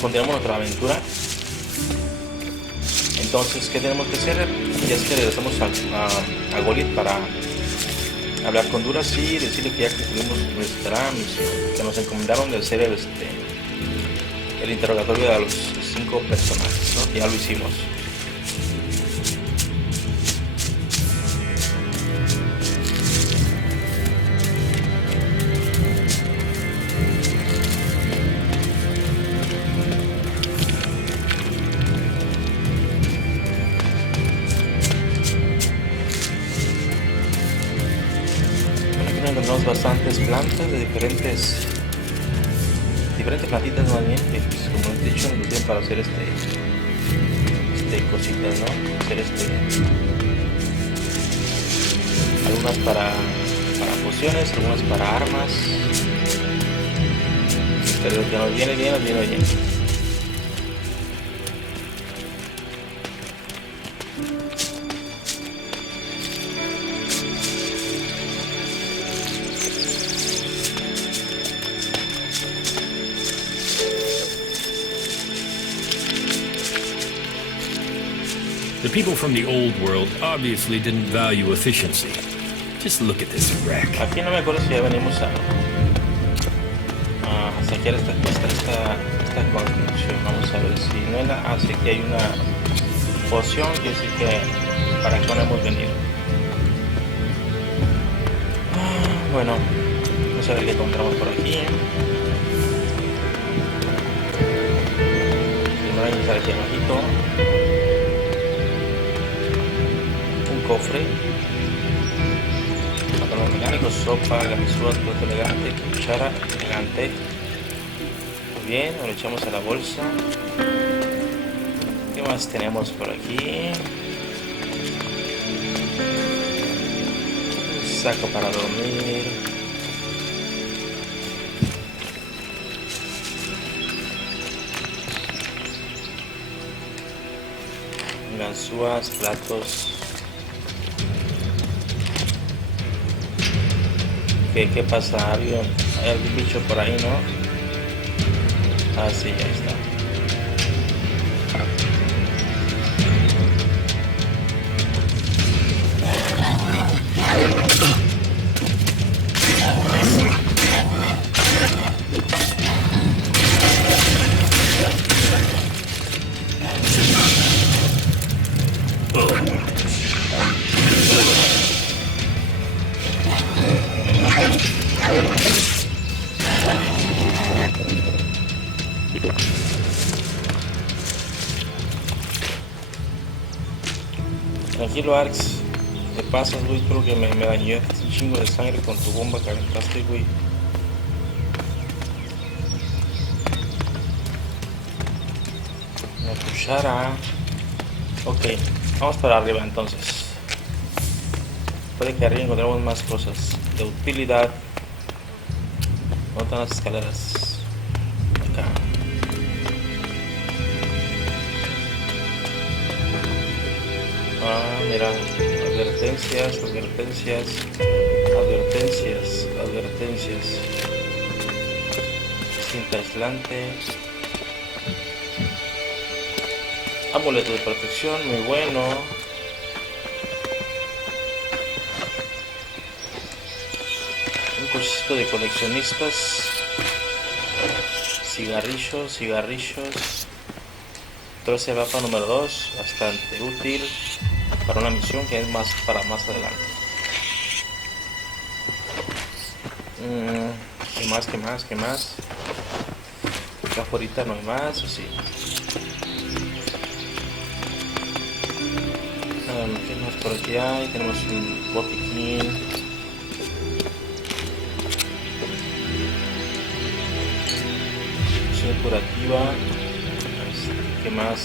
continuamos nuestra aventura. Entonces, ¿qué tenemos que hacer? Ya es que regresamos a Golit para hablar con Duras y decirle que ya concluimos nuestra misión, que nos encomendaron de hacer el interrogatorio de los 5 personajes, ¿no? Que ya lo hicimos. Tenemos bastantes plantas de diferentes plantitas más bien, que pues, como he dicho nos sirven para hacer cositas, ¿no? Hacer algunas para pociones, algunas para armas, pero lo que nos viene bien, nos viene bien. The people from the old world obviously didn't value efficiency. Just look at this wreck. Aquí no me acuerdo si ya venimos a saquear esta construcción. Vamos a ver si no era. Así que hay una poción que sí que para acá no hemos venido. Bueno, vamos a ver qué encontramos por aquí. Primero hay que estar aquí abajito. Cofre, patrón mecánico, sopa, ganzúa, plato elegante, cuchara elegante. Muy bien, lo echamos a la bolsa. ¿Qué más tenemos por aquí? Un saco para dormir. Ganzúas, platos. ¿Qué pasa? ¿Hay algún bicho por ahí, no? Ah, sí, ahí está. Tranquilo, Arx, te pasas, güey. Creo que me dañé un chingo de sangre con tu bomba que aventaste, güey. Una cuchara. Ok, vamos para arriba entonces. Puede que arriba encontremos más cosas de utilidad. ¿Dónde están las escaleras? Acá. Mira, advertencias. Cinta aislante. Amuleto de protección, muy bueno. Un cochecito de coleccionistas. Cigarrillos. 13 mapa número 2, bastante útil para una misión que es para más adelante. ¿Qué más? Acá afuera no hay más, ¿o sí? ¿Qué más por aquí hay? Tenemos un botiquín. Misión curativa. ¿Qué más?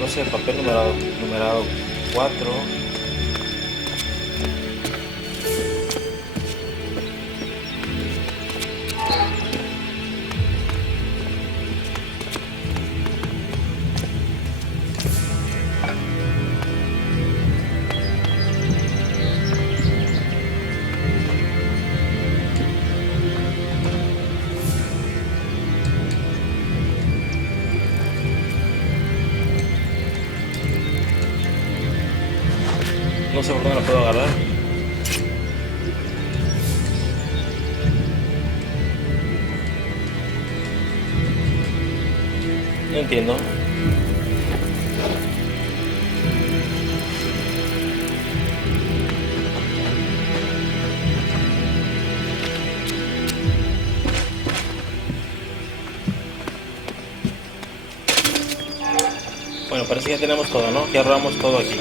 No sé, papel numerado 4. No sé por dónde la puedo agarrar. No entiendo. Bueno, parece que ya tenemos todo, ¿no? Ya robamos todo aquí.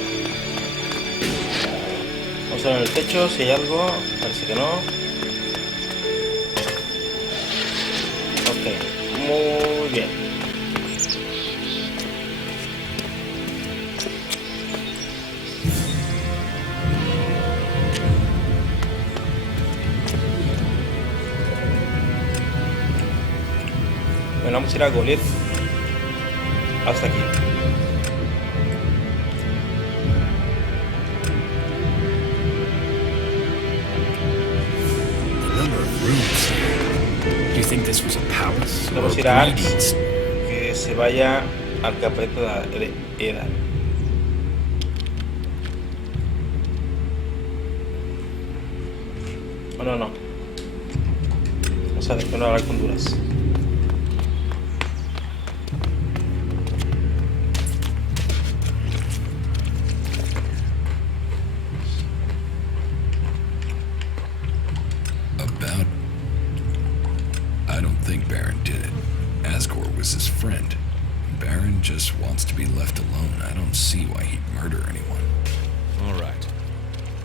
Vamos a ver en el techo si hay algo. Parece que no. Ok, muy bien. Bueno, vamos a ir a Goliath hasta aquí. Vamos a ir a Alex, que se vaya al capítulo de Eda. Bueno, no. Vamos a ver, no hablar con Honduras. Just wants to be left alone. I don't see why he'd murder anyone. All right.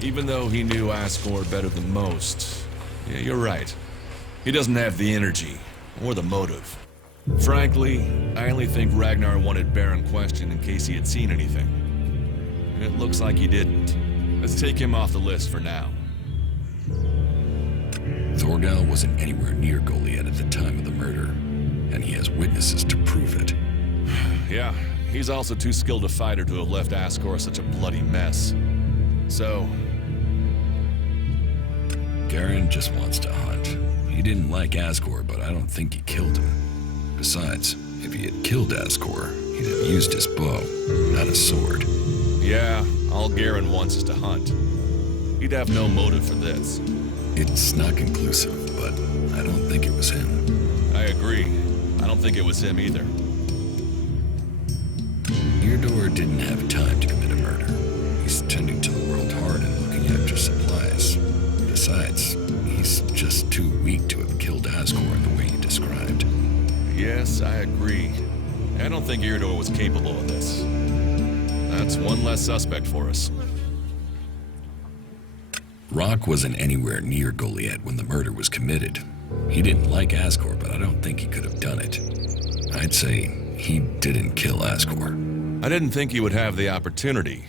Even though he knew Asgore better than most, yeah, you're right. He doesn't have the energy or the motive. Frankly, I only think Ragnar wanted Baron questioned in case he had seen anything. It looks like he didn't. Let's take him off the list for now. Thorgal wasn't anywhere near Goliath at the time of the murder, and he has witnesses to prove it. Yeah, he's also too skilled a fighter to have left Asgore such a bloody mess. So... Garen just wants to hunt. He didn't like Asgore, but I don't think he killed him. Besides, if he had killed Asgore, he'd have used his bow, not a sword. Yeah, all Garen wants is to hunt. He'd have no motive for this. It's not conclusive, but I don't think it was him. I agree. I don't think it was him either. Eardor didn't have time to commit a murder. He's tending to the world hard and looking after supplies. Besides, he's just too weak to have killed Asgore the way you described. Yes, I agree. I don't think Eardor was capable of this. That's one less suspect for us. Rock wasn't anywhere near Goliath when the murder was committed. He didn't like Asgore, but I don't think he could have done it. I'd say he didn't kill Asgore. I didn't think he would have the opportunity,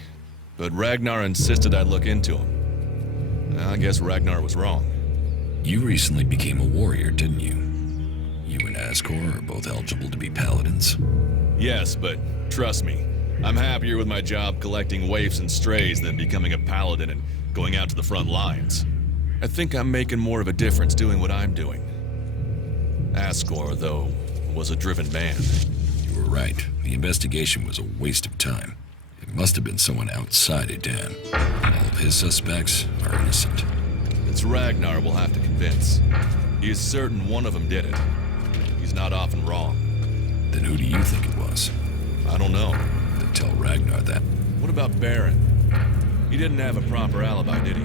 but Ragnar insisted I look into him. I guess Ragnar was wrong. You recently became a warrior, didn't you? You and Asgore are both eligible to be paladins. Yes, but trust me, I'm happier with my job collecting waifs and strays than becoming a paladin and going out to the front lines. I think I'm making more of a difference doing what I'm doing. Asgore, though, was a driven man. You were right. The investigation was a waste of time. It must have been someone outside Edan. And all of his suspects are innocent. It's Ragnar we'll have to convince. He is certain one of them did it. He's not often wrong. Then who do you think it was? I don't know. Then tell Ragnar that. What about Baron? He didn't have a proper alibi, did he?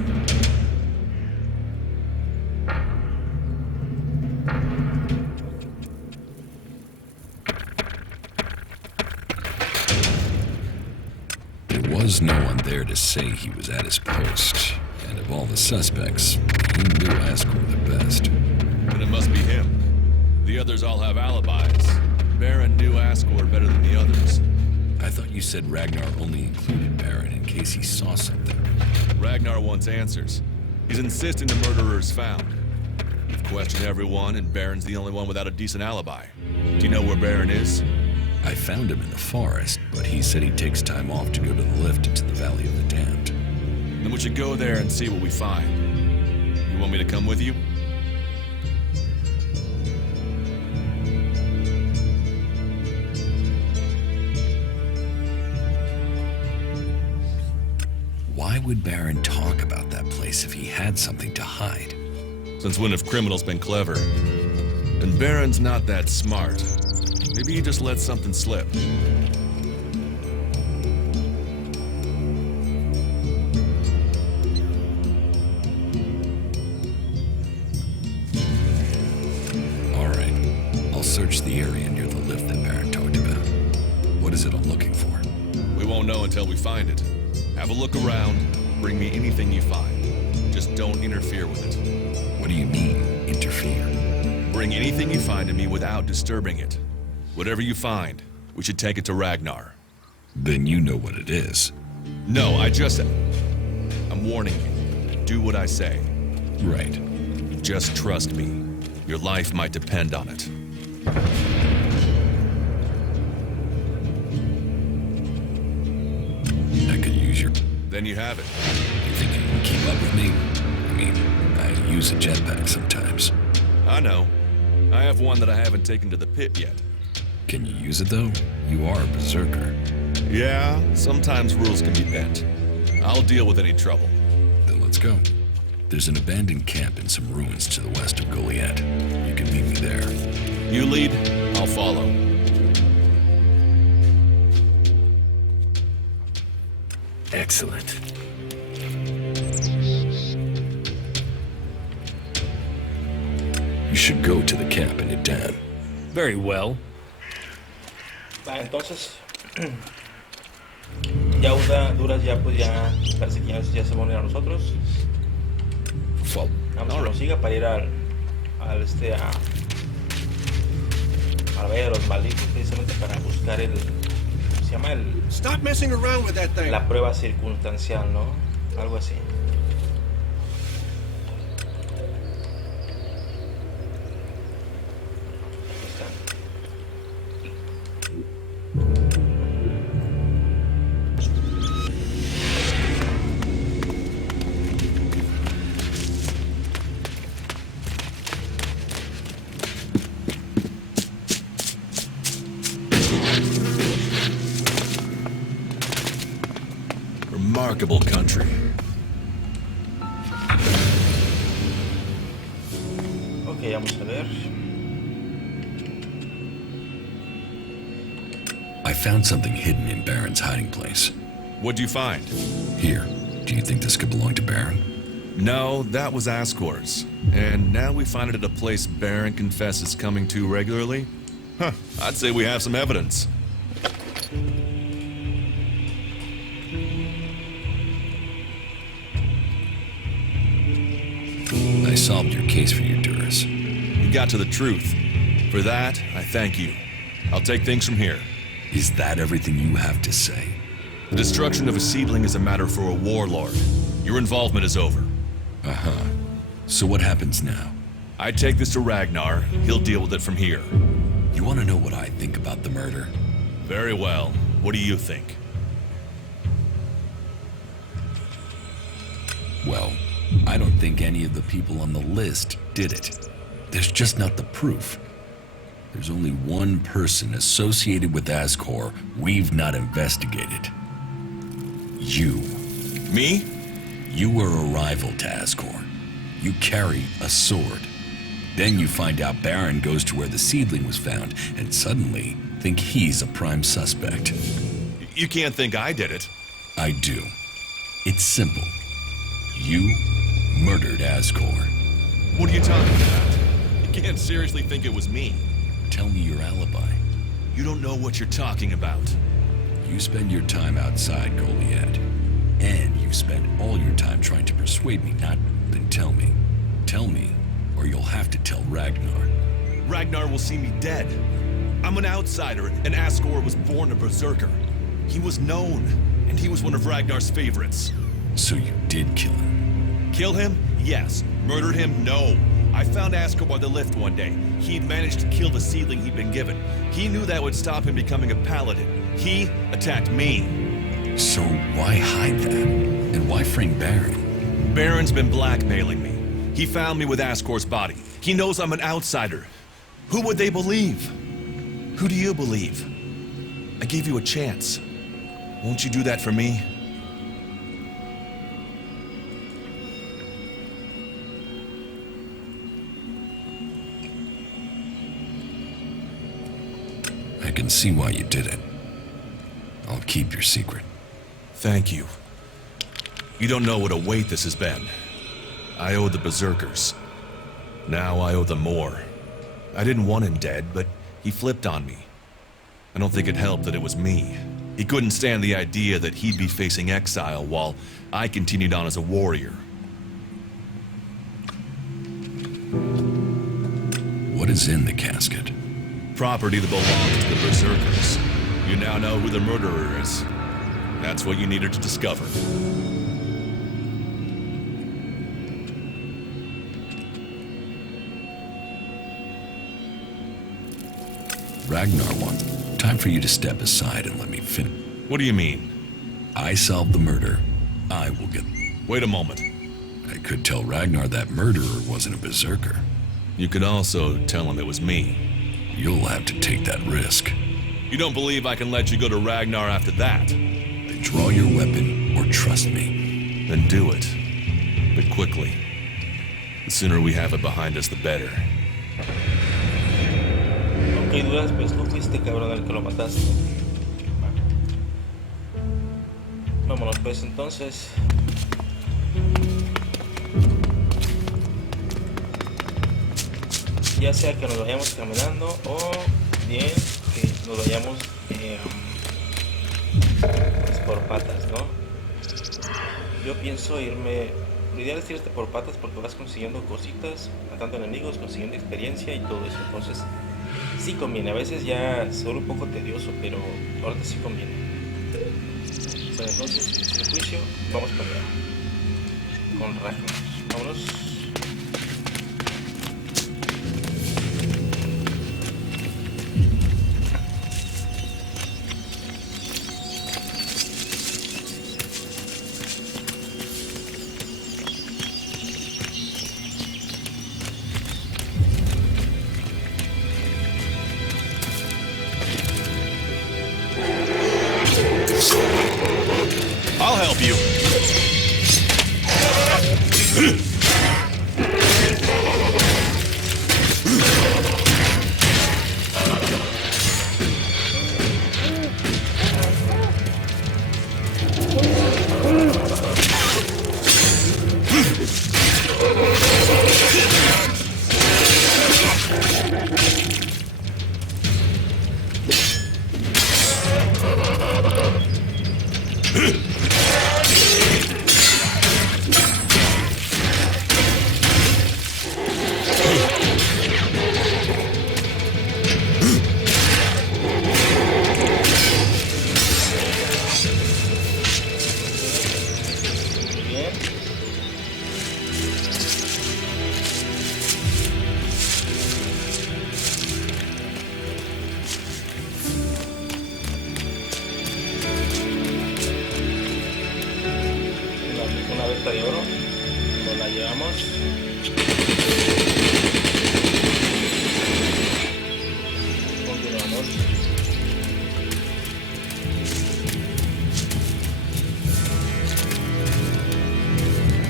There was no one there to say he was at his post. And of all the suspects, he knew Asgore the best. Then it must be him. The others all have alibis. Baron knew Asgore better than the others. I thought you said Ragnar only included Baron in case he saw something. Ragnar wants answers. He's insisting the murderer is found. We've questioned everyone, and Baron's the only one without a decent alibi. Do you know where Baron is? I found him in the forest, but he said he takes time off to go to the lift into the Valley of the Damned. Then we should go there and see what we find. You want me to come with you? Why would Baron talk about that place if he had something to hide? Since when have criminals been clever? And Baron's not that smart. Maybe he just let something slip. All right. I'll search the area near the lift that Baron talked about. What is it I'm looking for? We won't know until we find it. Have a look around. Bring me anything you find. Just don't interfere with it. What do you mean, interfere? Bring anything you find to me without disturbing it. Whatever you find, we should take it to Ragnar. Then you know what it is. No, I'm warning you. Do what I say. Right. Just trust me. Your life might depend on it. I could use your... Then you have it. You think you can keep up with me? I mean, I use a jetpack sometimes. I know. I have one that I haven't taken to the pit yet. Can you use it, though? You are a berserker. Yeah, sometimes rules can be bent. I'll deal with any trouble. Then let's go. There's an abandoned camp in some ruins to the west of Goliath. You can meet me there. You lead, I'll follow. Excellent. You should go to the camp and it down. Very well. Va, entonces ya duras ya pues ya parece que ya se van a ir a nosotros. Vamos que nos siga para ir al a la Valle de los Malditos, precisamente para buscar se llama Stop messing around with that thing. la prueba circunstancial, ¿no? Algo así. Aquí está. Remarkable country. Ok, vamos a ver. I found something hidden in Baron's hiding place. What'd you find? Here, do you think this could belong to Baron? No, that was Ascor's. And now we find it at a place Baron confesses coming to regularly? Huh, I'd say we have some evidence. I solved your case for you, Duras. You got to the truth. For that, I thank you. I'll take things from here. Is that everything you have to say? The destruction of a seedling is a matter for a warlord. Your involvement is over. Uh-huh. So what happens now? I take this to Ragnar. He'll deal with it from here. You want to know what I think about the murder? Very well. What do you think? Well, I don't think any of the people on the list did it. There's just not the proof. There's only one person associated with Ascor we've not investigated. You. Me? You were a rival to Ascor. You carry a sword. Then you find out Baron goes to where the seedling was found and suddenly think he's a prime suspect. You can't think I did it. I do. It's simple. You murdered Ascor. What are you talking about? You can't seriously think it was me. Tell me your alibi. You don't know what you're talking about. You spend your time outside Goliath, and you spend all your time trying to persuade me not. Then tell me. Tell me, or you'll have to tell Ragnar. Ragnar will see me dead. I'm an outsider, and Ascor was born a berserker. He was known, and he was one of Ragnar's favorites. So you did kill him? Kill him? Yes. Murder him? No. I found Ascor by the lift one day. He'd managed to kill the seedling he'd been given. He knew that would stop him becoming a paladin. He attacked me. So why hide that? And why frame Baron? Baron's been blackmailing me. He found me with Ascor's body. He knows I'm an outsider. Who would they believe? Who do you believe? I gave you a chance. Won't you do that for me? I can see why you did it. I'll keep your secret. Thank you. You don't know what a weight this has been. I owe the Berserkers. Now I owe them more. I didn't want him dead, but he flipped on me. I don't think it helped that it was me. He couldn't stand the idea that he'd be facing exile while I continued on as a warrior. What is in the casket? Property that belongs to the Berserkers. You now know who the murderer is. That's what you needed to discover. Ragnar wants. Time for you to step aside and let me finish. What do you mean? I solved the murder. I will get... Wait a moment. I could tell Ragnar that murderer wasn't a berserker. You could also tell him it was me. You'll have to take that risk. You don't believe I can let you go to Ragnar after that? Then draw your weapon or trust me. Then do it. But quickly. The sooner we have it behind us, the better. Ok, dudas, pues no fuiste, cabrón, el que lo mataste. Vámonos pues entonces. Ya sea que nos vayamos caminando o bien que nos vayamos pues por patas, ¿no? Yo pienso irme. Lo ideal es irte por patas porque vas consiguiendo cositas, matando enemigos, consiguiendo experiencia y todo eso. Entonces sí conviene, a veces ya se vuelve un poco tedioso, pero ahorita sí conviene. O sea, entonces, sin juicio, vamos para allá. Con Ragnar. Vámonos. I'll help you. De oro, nos la llevamos. Continuamos.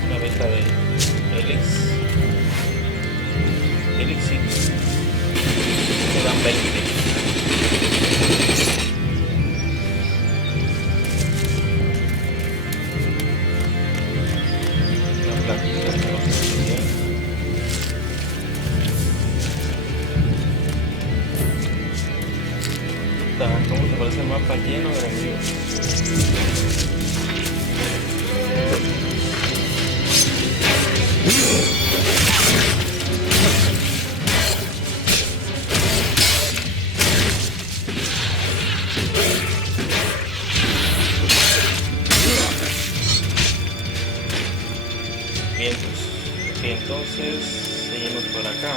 Una beta de Elex. Elex me dan 20. ¿Cómo te parece el mapa lleno de enemigos? Bien, pues, sí, entonces seguimos por acá.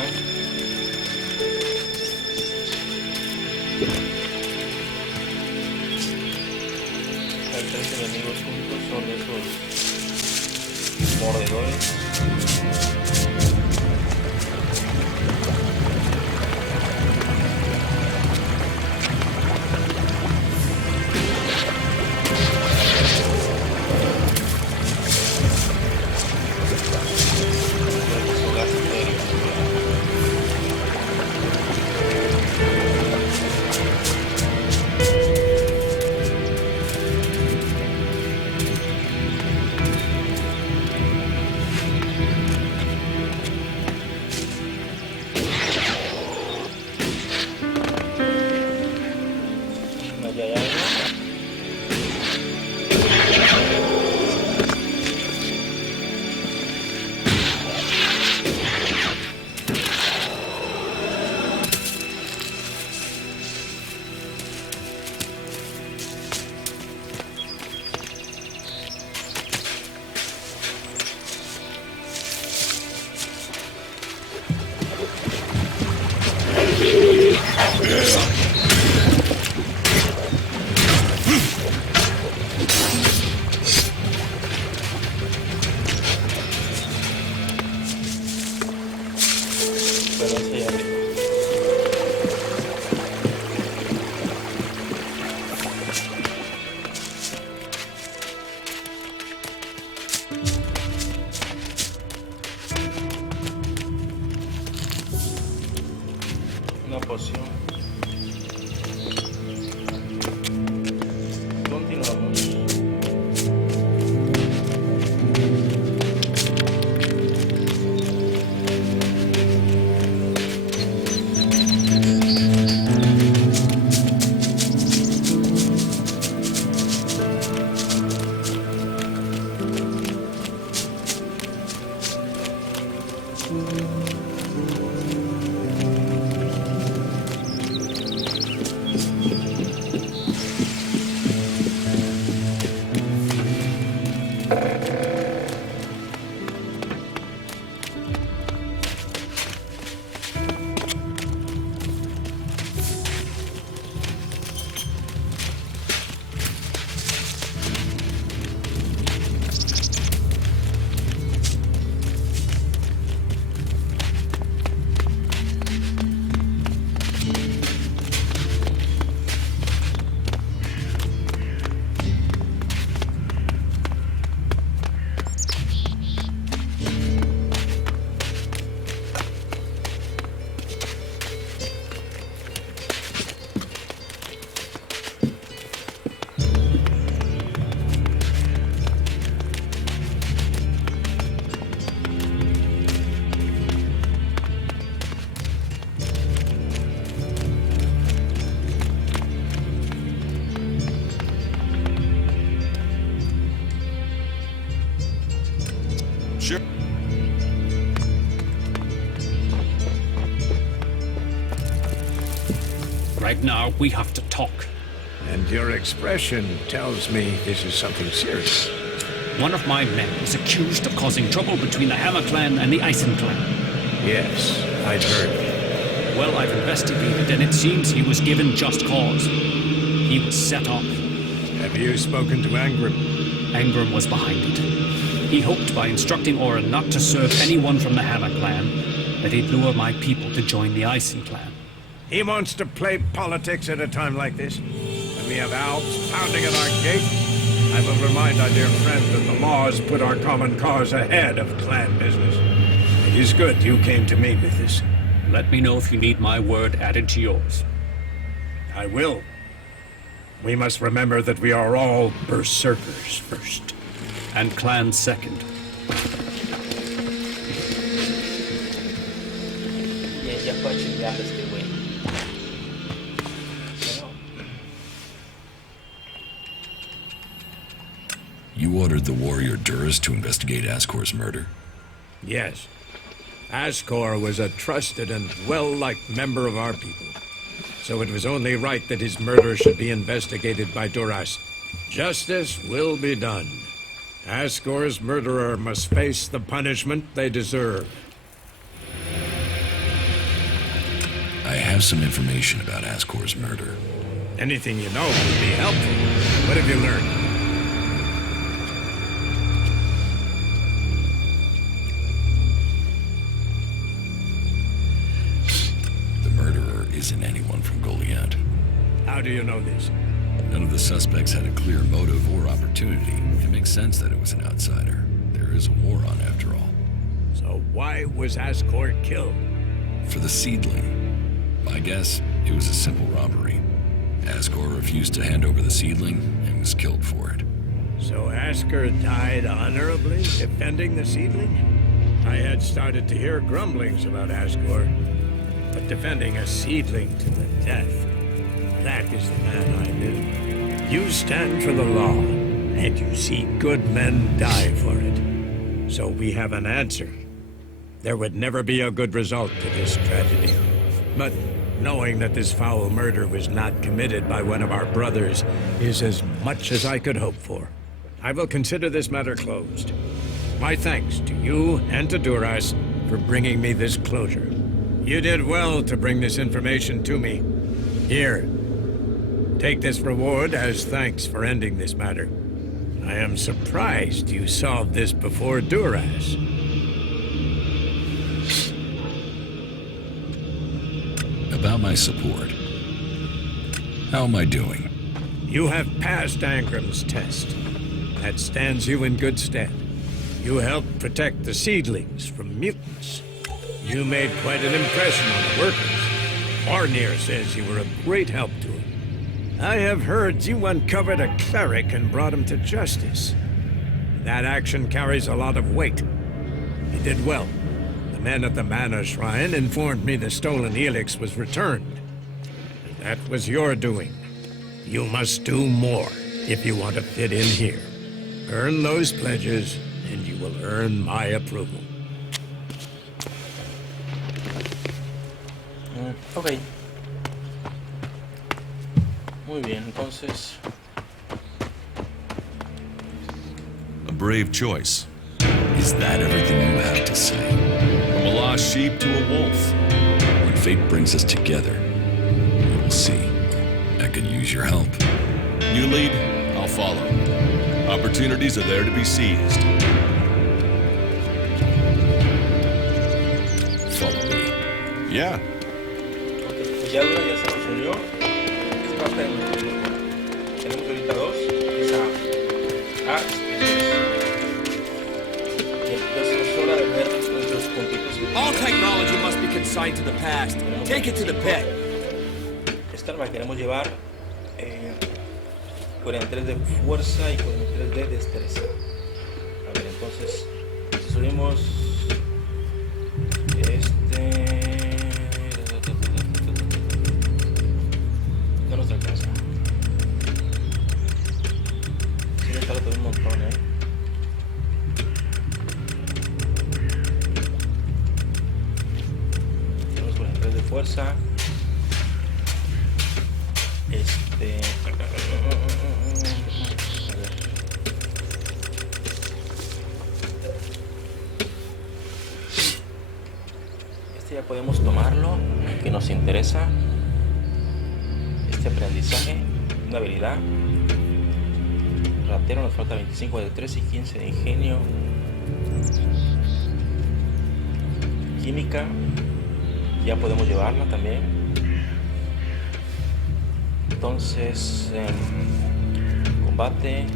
Hay 3 enemigos juntos, son esos mordedores. Bueno, sí, ya vi. Una poción. Continuamos. Sure. Right now, we have to talk. And your expression tells me this is something serious. One of my men is accused of causing trouble between the Hammer clan and the Eisen clan. Yes, I'd heard. Well, I've investigated, and it seems he was given just cause. He was set up. Have you spoken to Angram? Angram was behind it. He hoped by instructing Orin not to serve anyone from the Hammer clan, that he'd lure my people to join the Eisen clan. He wants to play politics at a time like this. When we have Alps pounding at our gate, I will remind our dear friend that the laws put our common cause ahead of clan business. It is good you came to me with this. Let me know if you need my word added to yours. I will. We must remember that we are all berserkers first. And clan second. Ya fue a chingar este güey. Bueno, You ordered the warrior Duras to investigate Ascor's murder? Yes. Ascor was a trusted and well-liked member of our people. So it was only right that his murder should be investigated by Duras. Justice will be done. Ascor's murderer must face the punishment they deserve. I have some information about Ascor's murder. Anything you know would be helpful. What have you learned? The murderer isn't anyone from Goliath. How do you know this? None of the suspects had a clear motive or opportunity. It makes sense that it was an outsider. There is a war on, after all. So why was Ascor killed? For the seedling. My guess, it was a simple robbery. Ascor refused to hand over the seedling and was killed for it. So Ascor died honorably, defending the seedling? I had started to hear grumblings about Ascor, but defending a seedling to the death, that is the man I knew. You stand for the law, and you see good men die for it. So we have an answer. There would never be a good result to this tragedy. But knowing that this foul murder was not committed by one of our brothers is as much as I could hope for. I will consider this matter closed. My thanks to you and to Duras for bringing me this closure. You did well to bring this information to me. Here. Take this reward as thanks for ending this matter. I am surprised you solved this before Duras. About my support. How am I doing? You have passed Angram's test. That stands you in good stead. You helped protect the seedlings from mutants. You made quite an impression on the workers. Barnier says you were a great help to him. I have heard you uncovered a cleric and brought him to justice. That action carries a lot of weight. You did well. The men at the Mana Shrine informed me the stolen Elex was returned. That was your doing. You must do more if you want to fit in here. Earn those pledges, and you will earn my approval. Ok. Muy bien, entonces... A brave choice. Is that everything you have to say? From a lost sheep to a wolf. When fate brings us together, we will see. I could use your help. You lead, I'll follow. Opportunities are there to be seized. Follow me. Yeah. Ok, pues ya Dura ya se nos unió. Es parte de nuestro grupo. Tenemos ahorita dos. Es a y entonces es hora de ver nuestros puntitos. All technology must be consigned to the past. Take it to the pit. Esta la queremos llevar 43 de fuerza y 43 de destreza. A ver, entonces, si subimos no nos alcanza. Si nos falta un montón, Tenemos 43 de fuerza. Ya podemos tomarlo, que nos interesa. Este aprendizaje, una habilidad. Ratero, nos falta 25 de 3 y 15 de ingenio. Química, ya podemos llevarla también. Entonces, combate.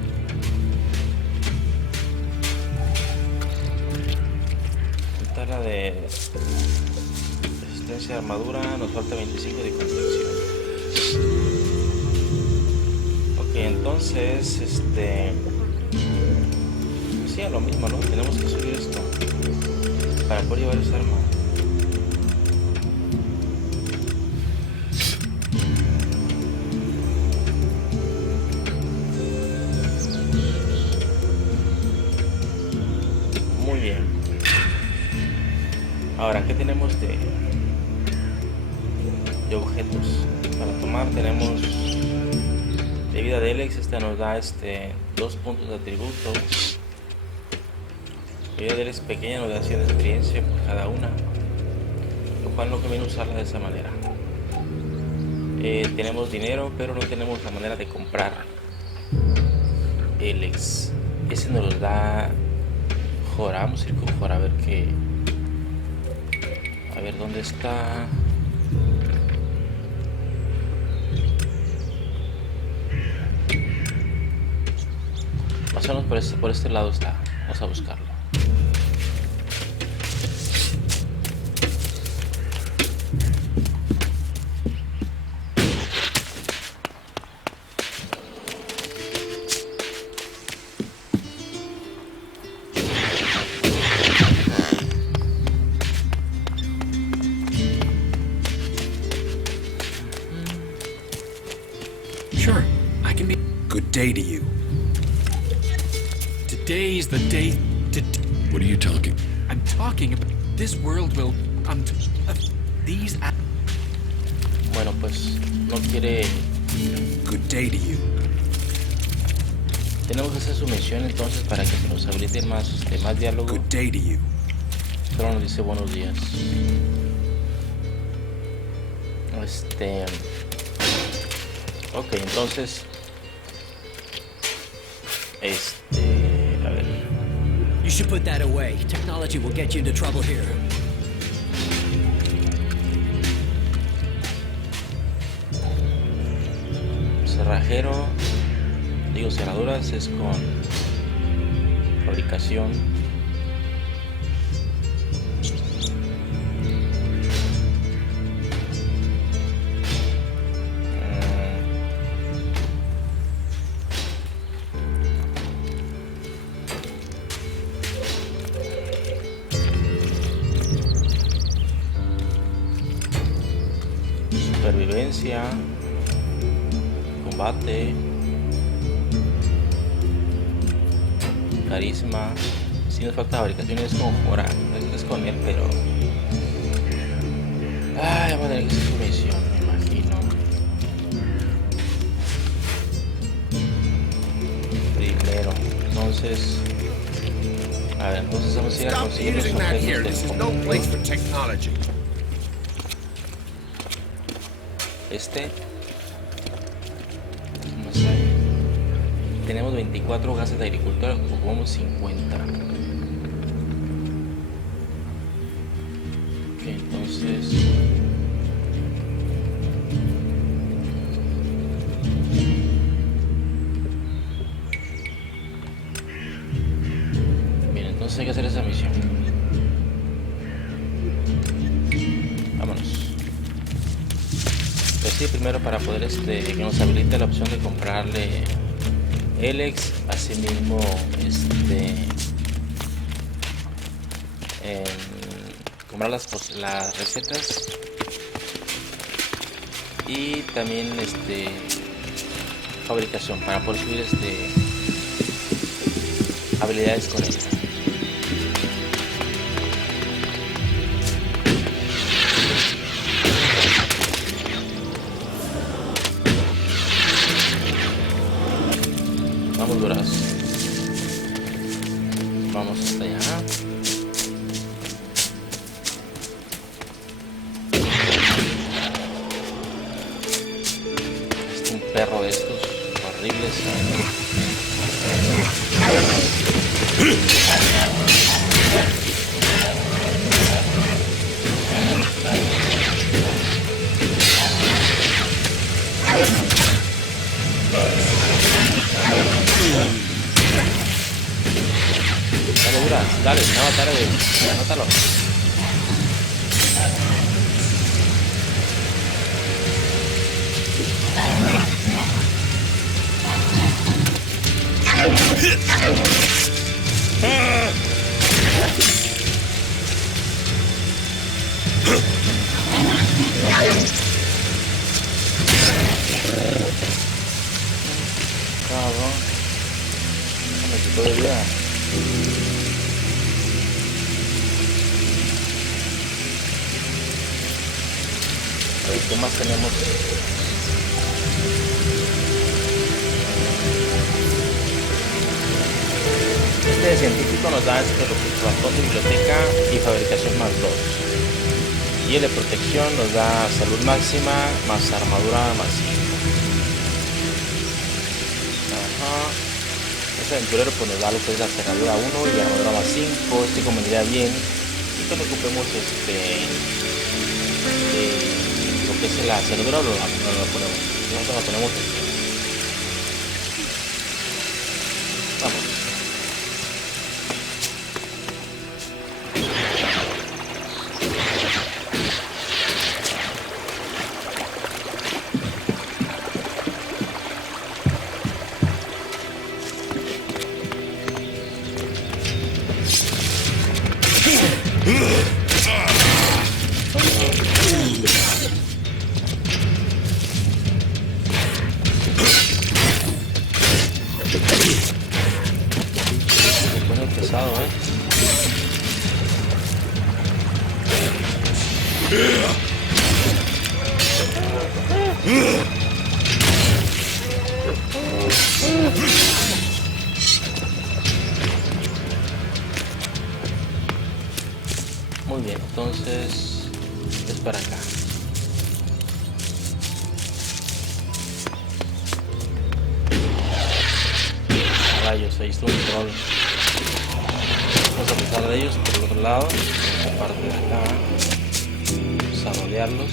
La de resistencia de armadura, nos falta 25 de complexión. Ok, entonces sí, a lo mismo, ¿no? Tenemos que subir esto para poder llevar esa arma. Muy bien. Ahora, ¿qué tenemos de objetos? Para tomar tenemos de vida de Elex. Esta nos da 2 puntos de atributo. La vida de Elex pequeña nos da 100 de experiencia por cada una, lo cual no conviene usarla de esa manera. Tenemos dinero, pero no tenemos la manera de comprar Elex. Ese nos lo da Jora. Vamos a ir con Jora a ver qué. A ver dónde está. Más o menos por este lado está. Vamos a buscarlo. Day to you. Today's the day to... What are you talking? I'm talking about this world will come to... these... Bueno, pues no quiere... Good day to you. Tenemos que hacer su misión entonces para que se nos habiliten más diálogo. Good day to you. Solo nos dice buenos días. Ok, entonces a ver. You should put that away. Technology will get you into trouble here. Cerrajero, digo cerraduras es con fabricación. Supervivencia, combate, carisma. Si nos falta fabricación, es como jugar, es con él, pero vamos a tener que hacer su misión, me imagino. Primero, entonces a ver, entonces vamos a ir a Stop conseguir los using that here. objetos This del is no place comando. for technology. No sé. Tenemos 24 gases de agricultura, ocupamos 50. Ok, entonces bien, entonces hay que hacer esa misión. Vámonos. Pues sí, primero para poder que nos habilite la opción de comprarle Elex, asimismo comprar las recetas y también fabricación para poder subir habilidades con ella. Vamos, duras. Vamos hasta allá. Un perro de estos horribles. Dale, duras, dale, no, mátalo. Cabrón, me quitó de vida. A ver, ¿qué más tenemos? Este científico nos da ratón de biblioteca y fabricación más 2. Y el de protección nos da salud máxima más armadura más 5. Ajá. Este aventurero pues nos da lo que es la cerradura 1 y armadura más 5. Este convendría bien. Y cuando ocupemos lo que es la cerradura lo ponemos. Nosotros lo ponemos aquí. Vamos. Se pone pesado, Muy bien, entonces es para acá. rayos, ahí está un troll. Vamos a pasar de ellos por el otro lado, esta parte de acá. Vamos a rodearlos.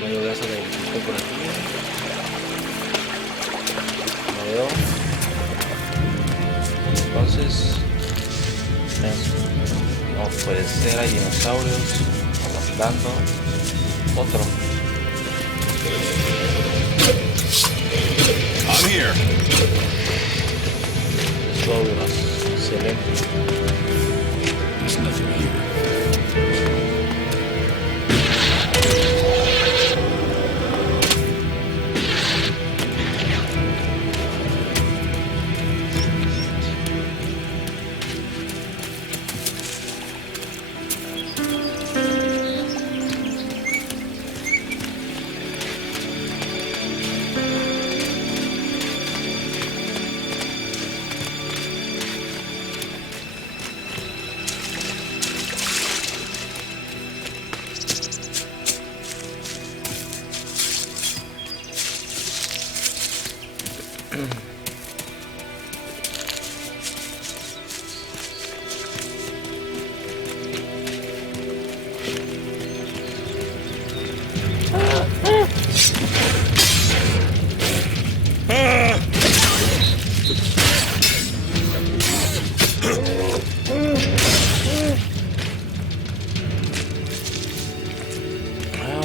Medio gaso de estoy por aquí. No veo. Entonces, no puede ser, hay dinosaurios aplastando. Otro. I'm here. Excelente. There's nothing here.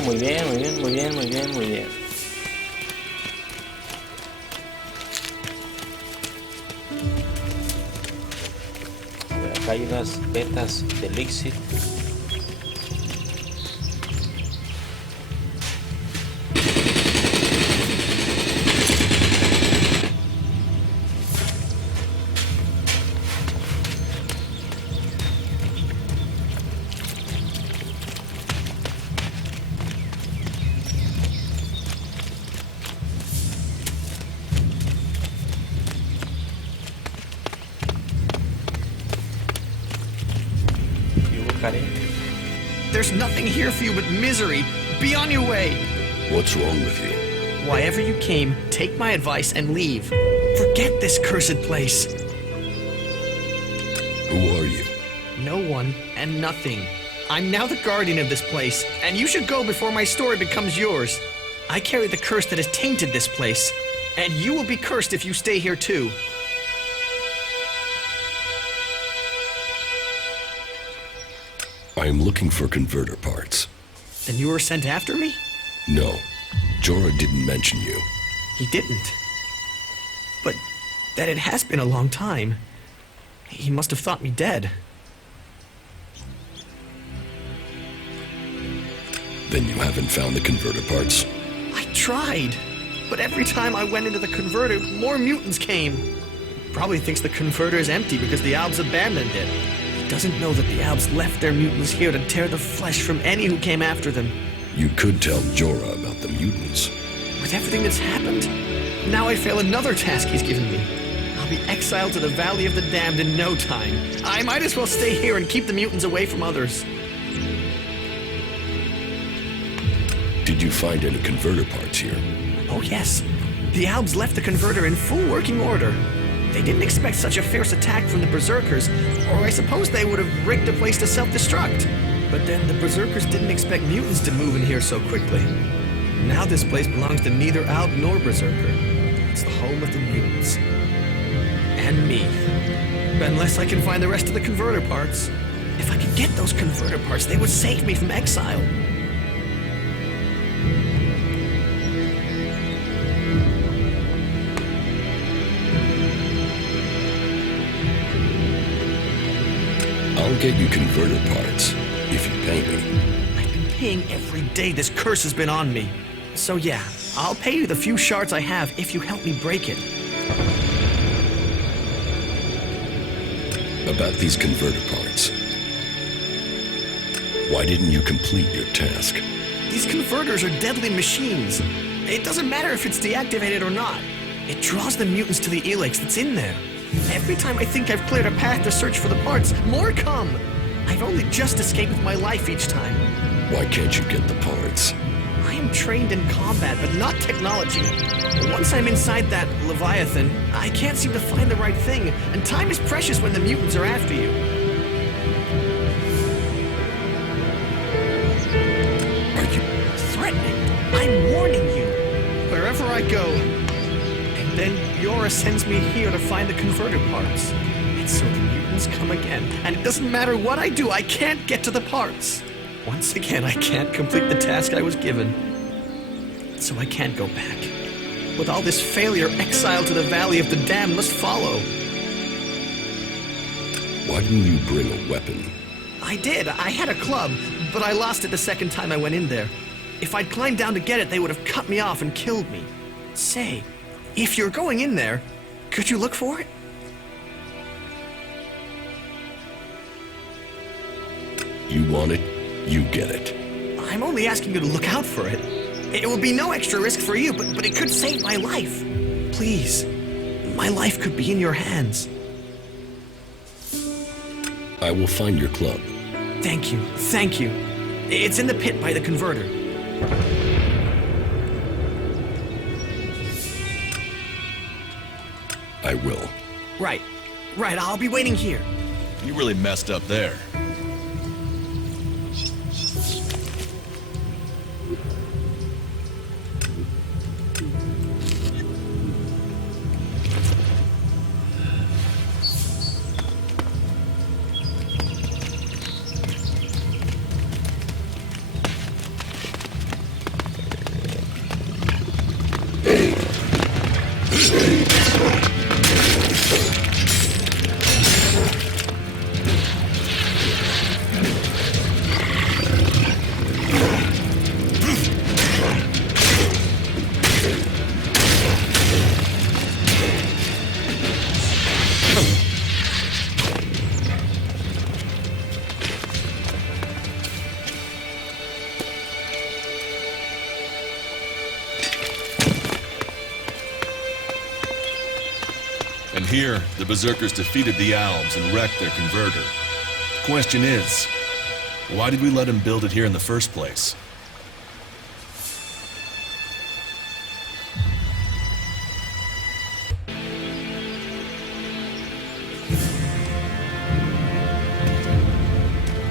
Muy bien, muy bien, muy bien, muy bien, muy bien. Acá hay unas vetas de Elixir. There's nothing here for you but misery. Be on your way. What's wrong with you? Why ever you came, take my advice and leave. Forget this cursed place. Who are you? No one and nothing. I'm now the guardian of this place, and you should go before my story becomes yours. I carry the curse that has tainted this place, and you will be cursed if you stay here too. I am looking for converter parts. Then you were sent after me? No, Jorah didn't mention you. He didn't. But that it has been a long time. He must have thought me dead. Then you haven't found the converter parts? I tried, but every time I went into the converter, more mutants came. He probably thinks the converter is empty because the Albs abandoned it. He doesn't know that the Albs left their mutants here to tear the flesh from any who came after them. You could tell Jorah about the mutants. With everything that's happened, now I fail another task he's given me. I'll be exiled to the Valley of the Damned in no time. I might as well stay here and keep the mutants away from others. Did you find any converter parts here? Oh yes. The Albs left the converter in full working order. They didn't expect such a fierce attack from the Berserkers, or I suppose they would have rigged the place to self-destruct. But then the Berserkers didn't expect mutants to move in here so quickly. Now this place belongs to neither Alb nor Berserker. It's the home of the mutants. And me. Unless I can find the rest of the converter parts. If I could get those converter parts, they would save me from exile. I'll get you converter parts, if you pay me. I've been paying every day this curse has been on me. So yeah, I'll pay you the few shards I have if you help me break it. About these converter parts. Why didn't you complete your task? These converters are deadly machines. It doesn't matter if it's deactivated or not. It draws the mutants to the Elex that's in there. Every time I think I've cleared a path to search for the parts, more come. I've only just escaped with my life each time. Why can't you get the parts? I am trained in combat, but not technology. Once I'm inside that Leviathan, I can't seem to find the right thing, and time is precious when the mutants are after you. Are you... Threatening? I'm warning you. Wherever I go. And then Yora sends me here to find the converter parts. And so the mutants come again, and it doesn't matter what I do, I can't get to the parts. Once again, I can't complete the task I was given. So I can't go back. With all this failure, exile to the Valley of the Damned must follow. Why didn't you bring a weapon? I did. I had a club, but I lost it the second time I went in there. If I'd climbed down to get it, they would have cut me off and killed me. Say, if you're going in there, could you look for it? You want it, you get it. I'm only asking you to look out for it. It will be no extra risk for you, but it could save my life. Please, my life could be in your hands. I will find your club. Thank you, thank you. It's in the pit by the converter. I will. Right, I'll be waiting here. You really messed up there. And here, the Berserkers defeated the Alms and wrecked their converter. The question is, why did we let him build it here in the first place?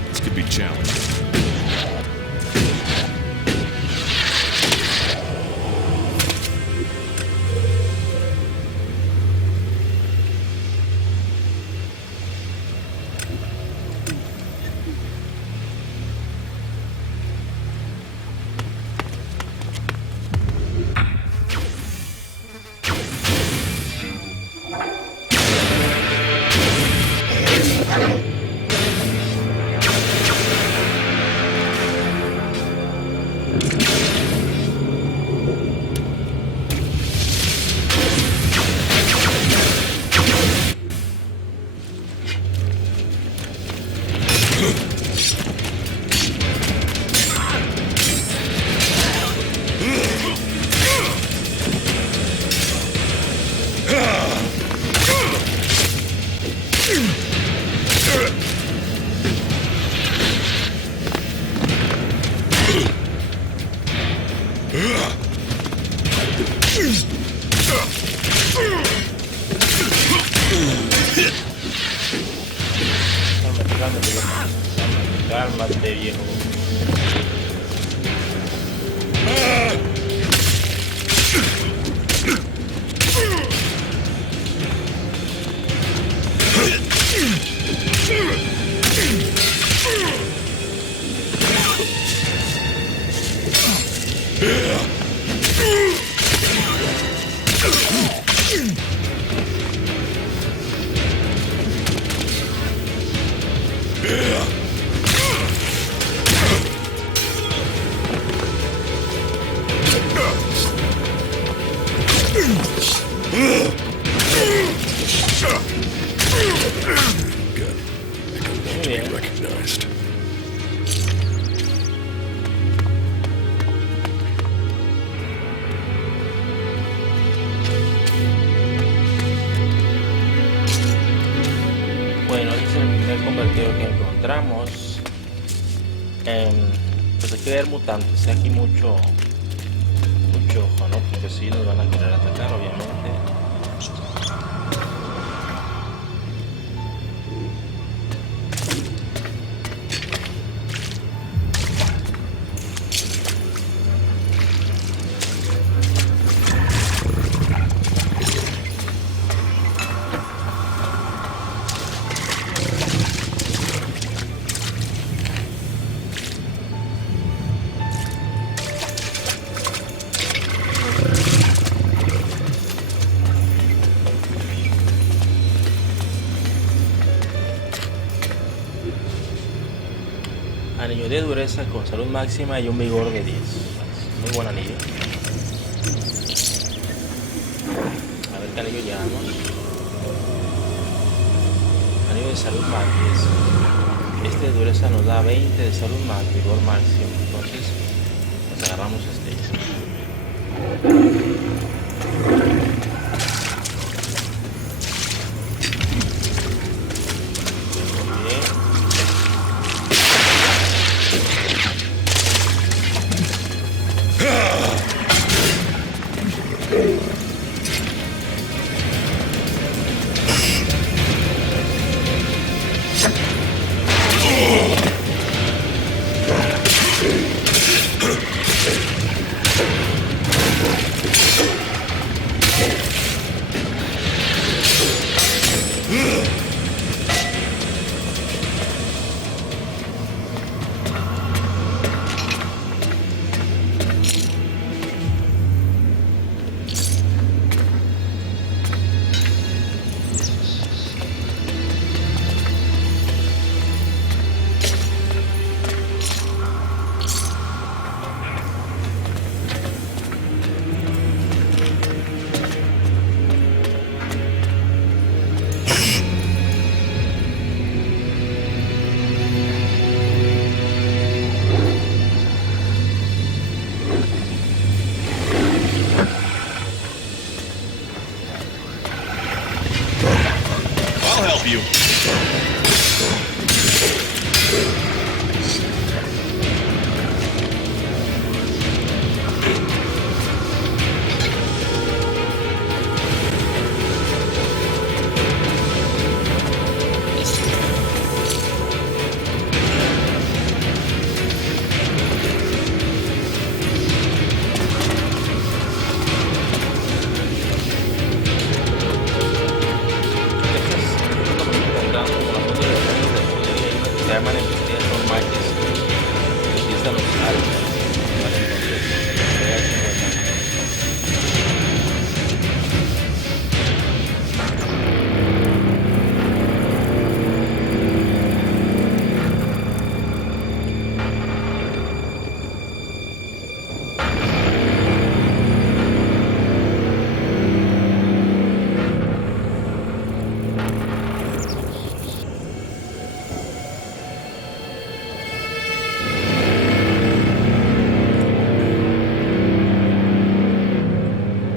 This could be challenging. Cálmate, viejo. Bueno, este es el primer convertido que encontré. encontramos, pues aquí va a haber mutantes, aquí mucho ojo, ¿no? Porque si nos van a querer atacar, obviamente. Anillo de dureza con salud máxima y un vigor de 10. Muy buen anillo. A ver qué anillo llevamos. Anillo de salud máxima. Este de dureza nos da 20 de salud máxima, vigor máximo. Entonces, pues agarramos este.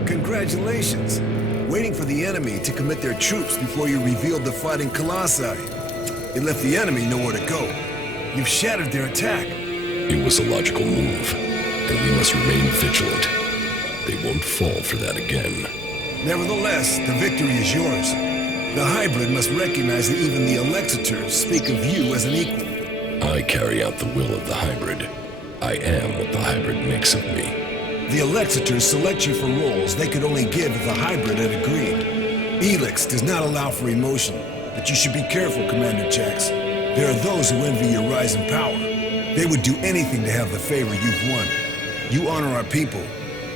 Congratulations. Waiting for the enemy to commit their troops before you revealed the fighting colossi. It left the enemy nowhere to go. You've shattered their attack. It was a logical move, and we must remain vigilant. They won't fall for that again. Nevertheless, the victory is yours. The hybrid must recognize that even the Alexiters speak of you as an equal. I carry out the will of the hybrid. I am what the hybrid makes of me. The Alexiters select you for roles they could only give if the hybrid had agreed. Elex does not allow for emotion, but you should be careful, Commander Jax. There are those who envy your rise in power. They would do anything to have the favor you've won. You honor our people,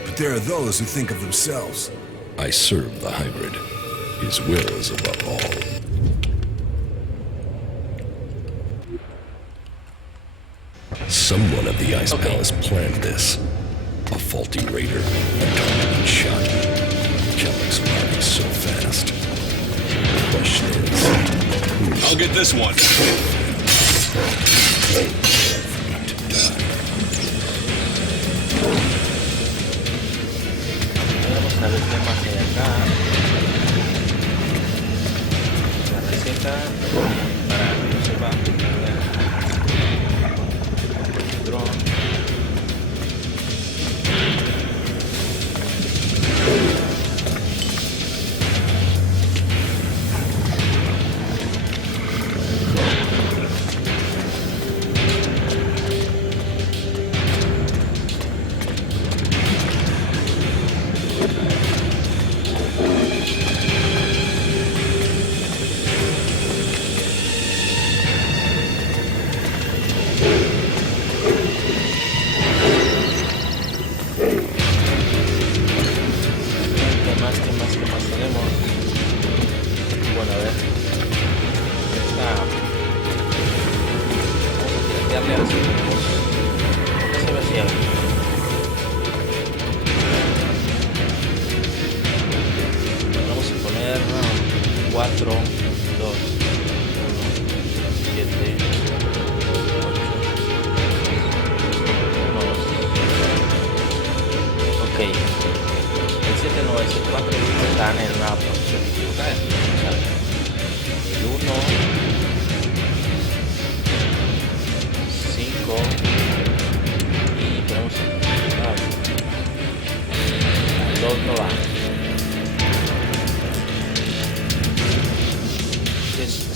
but there are those who think of themselves. I serve the hybrid. His will is above all. Someone at the Ice Palace planned this. A faulty raider, a targeted shot. Kellex moving so fast. The question is, I'll get this one. To die. Vamos a ver qué más hay acá. La receta para que no sepa.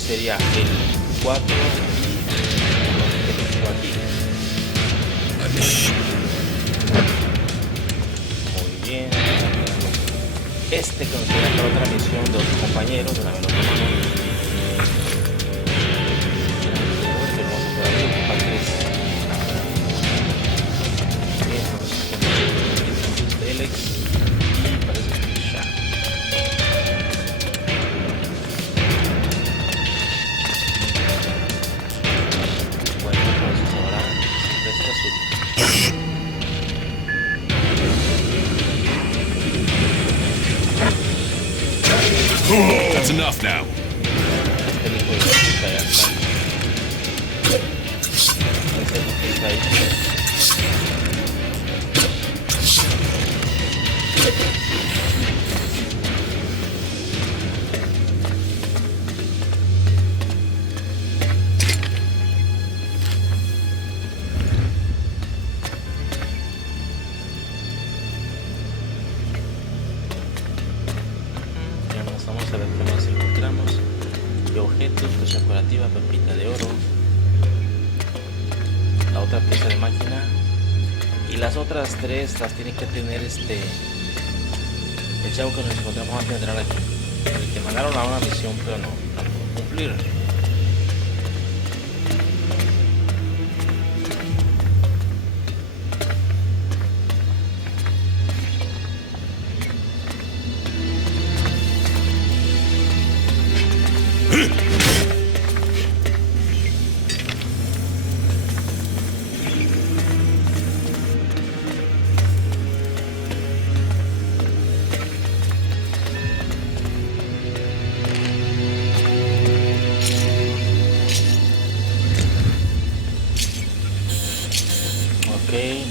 Sería el 4 aquí. Muy bien. Este que nos viene para otra misión de otro compañero de una vez lo tomamos. Vamos a poder ocupar 3. Bien, Elex. Y parece que ya. That's enough now. Pepita de oro, la otra pieza de máquina y las otras 3 las tiene que tener el chavo que nos encontramos antes de entrar aquí, el que mandaron a una misión pero no pudo cumplir.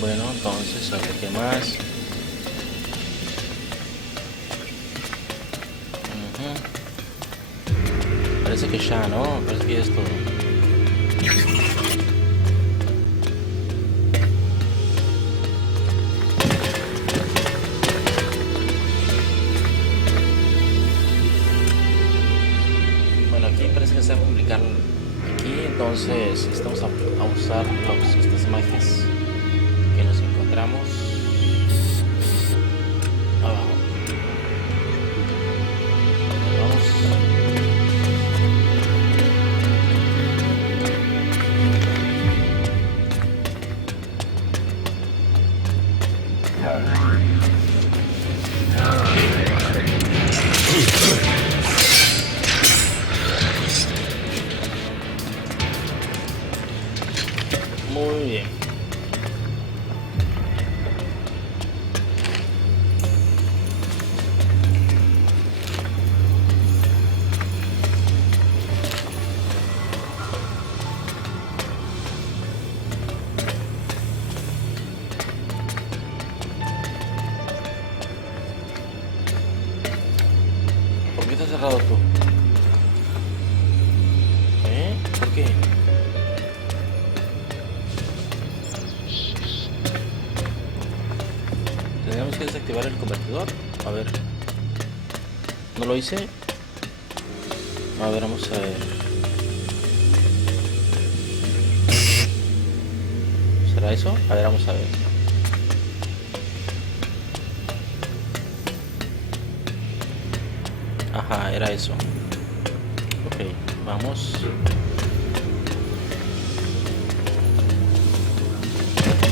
Bueno, entonces, a ver qué más. Parece que ya, ¿no? Parece que ya es todo. Bueno, aquí parece que se va a publicar aquí, entonces estamos a usar estas magias que nos encontramos abajo. Vamos. Muy bien. ¿Por qué estás cerrado tú? ¿Por qué? Tenemos que desactivar el convertidor. A ver. ¿No lo hice? A ver, vamos a ver. ¿Será eso? A ver, vamos a ver. Ajá, era eso. Ok, vamos.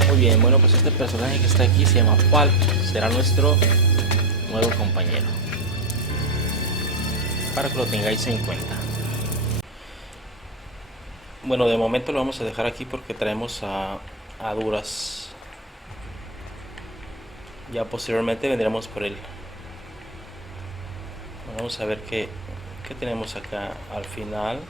Muy bien, bueno, pues este personaje que está aquí se llama Falk. Será nuestro nuevo compañero, para que lo tengáis en cuenta. Bueno, de momento lo vamos a dejar aquí porque traemos a Duras. Ya posteriormente vendremos por él. Vamos a ver qué tenemos acá al final.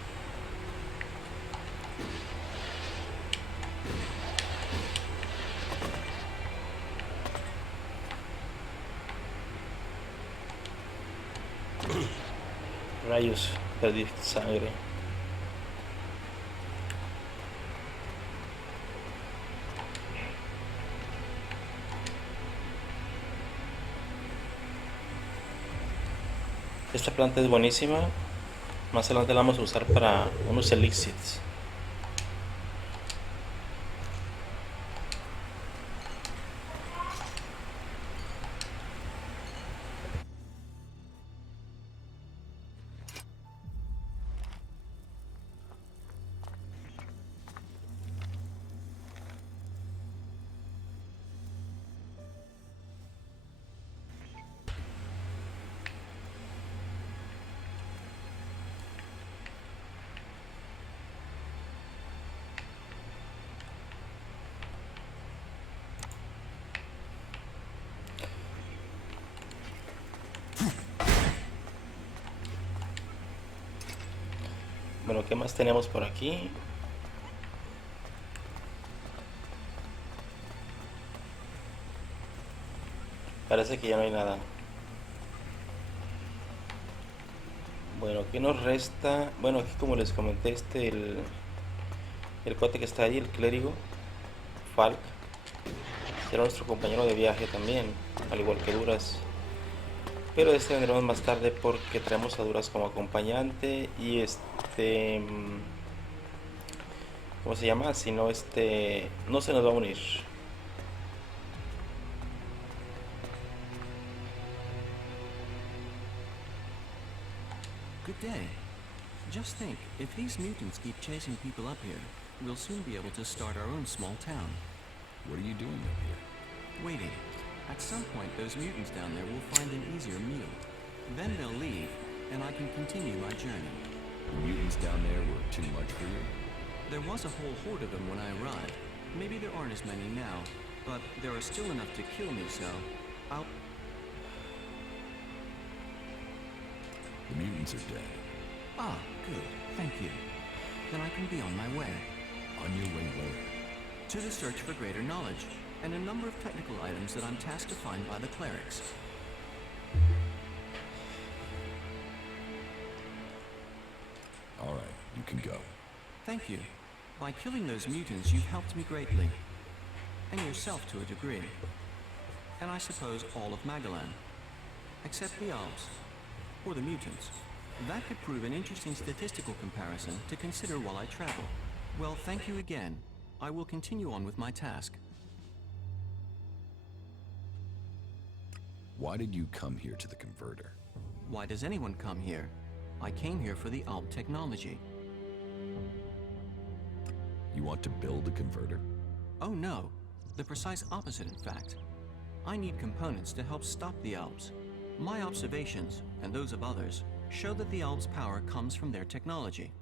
Rayos, perdí sangre. Esta planta es buenísima. Más adelante la vamos a usar para unos elixirs. Bueno, ¿qué más tenemos por aquí? Parece que ya no hay nada. Bueno, ¿qué nos resta? Bueno, aquí como les comenté, el cuate que está ahí, el clérigo, Falk, será nuestro compañero de viaje también, al igual que Duras. Pero vendremos más tarde porque traemos a Duras como acompañante y ¿cómo se llama? Si no, no se nos va a unir. Good day. Just think, if these mutants keep chasing people up here, we'll soon be able to start our own small town. What are you doing up here? Waiting. At some point, those mutants down there will find an easier meal. Then they'll leave, and I can continue my journey. The mutants down there were too much for you? There was a whole horde of them when I arrived. Maybe there aren't as many now, but there are still enough to kill me, so I'll... The mutants are dead. Ah, good. Thank you. Then I can be on my way. On your way where? To the search for greater knowledge, and a number of technical items that I'm tasked to find by the clerics. All right, you can go. Thank you. By killing those mutants, you've helped me greatly. And yourself to a degree. And I suppose all of Magalan. Except the elves. Or the mutants. That could prove an interesting statistical comparison to consider while I travel. Well, thank you again. I will continue on with my task. Why did you come here to the converter? Why does anyone come here? I came here for the Alp technology. You want to build a converter? Oh no, the precise opposite in fact. I need components to help stop the Alps. My observations, and those of others, show that the Alps' power comes from their technology.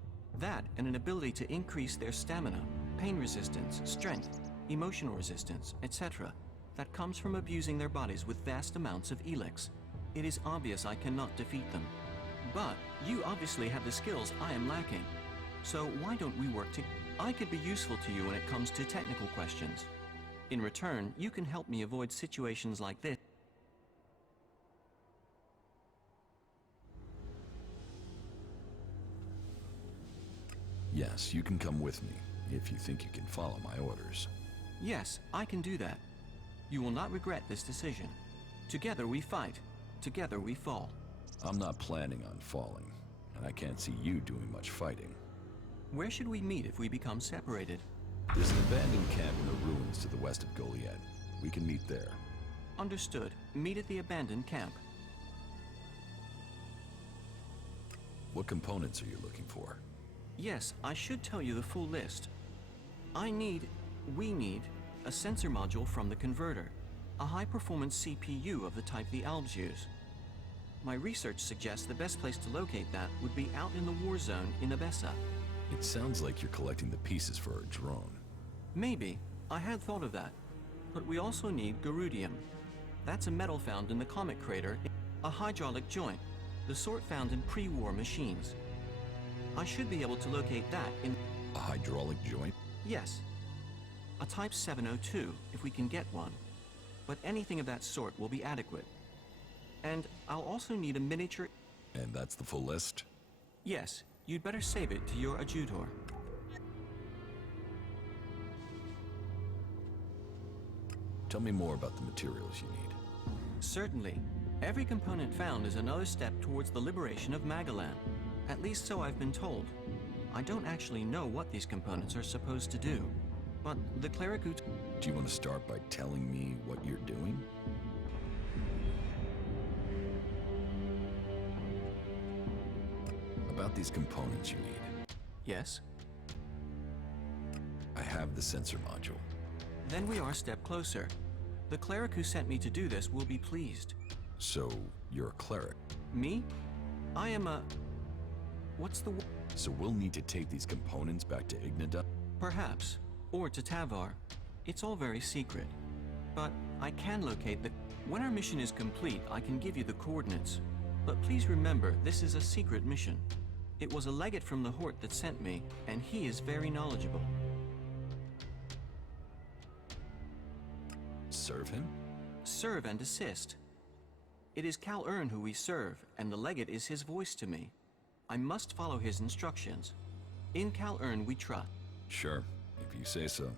That and an ability to increase their stamina, pain resistance, strength, emotional resistance, etc. That comes from abusing their bodies with vast amounts of Elex. It is obvious I cannot defeat them. But you obviously have the skills I am lacking. So why don't we work together? I could be useful to you when it comes to technical questions. In return, you can help me avoid situations like this. Yes, you can come with me, if you think you can follow my orders. Yes, I can do that. You will not regret this decision. Together we fight. Together we fall. I'm not planning on falling, and I can't see you doing much fighting. Where should we meet if we become separated? There's an abandoned camp in the ruins to the west of Goliad. We can meet there. Understood. Meet at the abandoned camp. What components are you looking for? Yes, I should tell you the full list. We need, a sensor module from the converter, a high-performance CPU of the type the Albs use. My research suggests the best place to locate that would be out in the war zone in Abessa. It sounds like you're collecting the pieces for a drone. Maybe. I had thought of that. But we also need Garudium. That's a metal found in the comet crater, a hydraulic joint, the sort found in pre-war machines. I should be able to locate that in... A hydraulic joint? Yes. A Type 702, if we can get one. But anything of that sort will be adequate. And I'll also need a miniature... And that's the full list? Yes. You'd better save it to your adjutor. Tell me more about the materials you need. Certainly. Every component found is another step towards the liberation of Magalan. At least so I've been told. I don't actually know what these components are supposed to do. But the cleric who... Do you want to start by telling me what you're doing? About these components you need. Yes? I have the sensor module. Then we are a step closer. The cleric who sent me to do this will be pleased. So, you're a cleric? Me? I am a... What's the... So we'll need to take these components back to Ignida? Perhaps. Or to Tavar. It's all very secret. But I can locate the... When our mission is complete, I can give you the coordinates. But please remember, this is a secret mission. It was a legate from the Hort that sent me, and he is very knowledgeable. Serve him? Serve and assist. It is Cal Ern who we serve, and the legate is his voice to me. I must follow his instructions. In Cal Ern we trust. Sure, if you say so.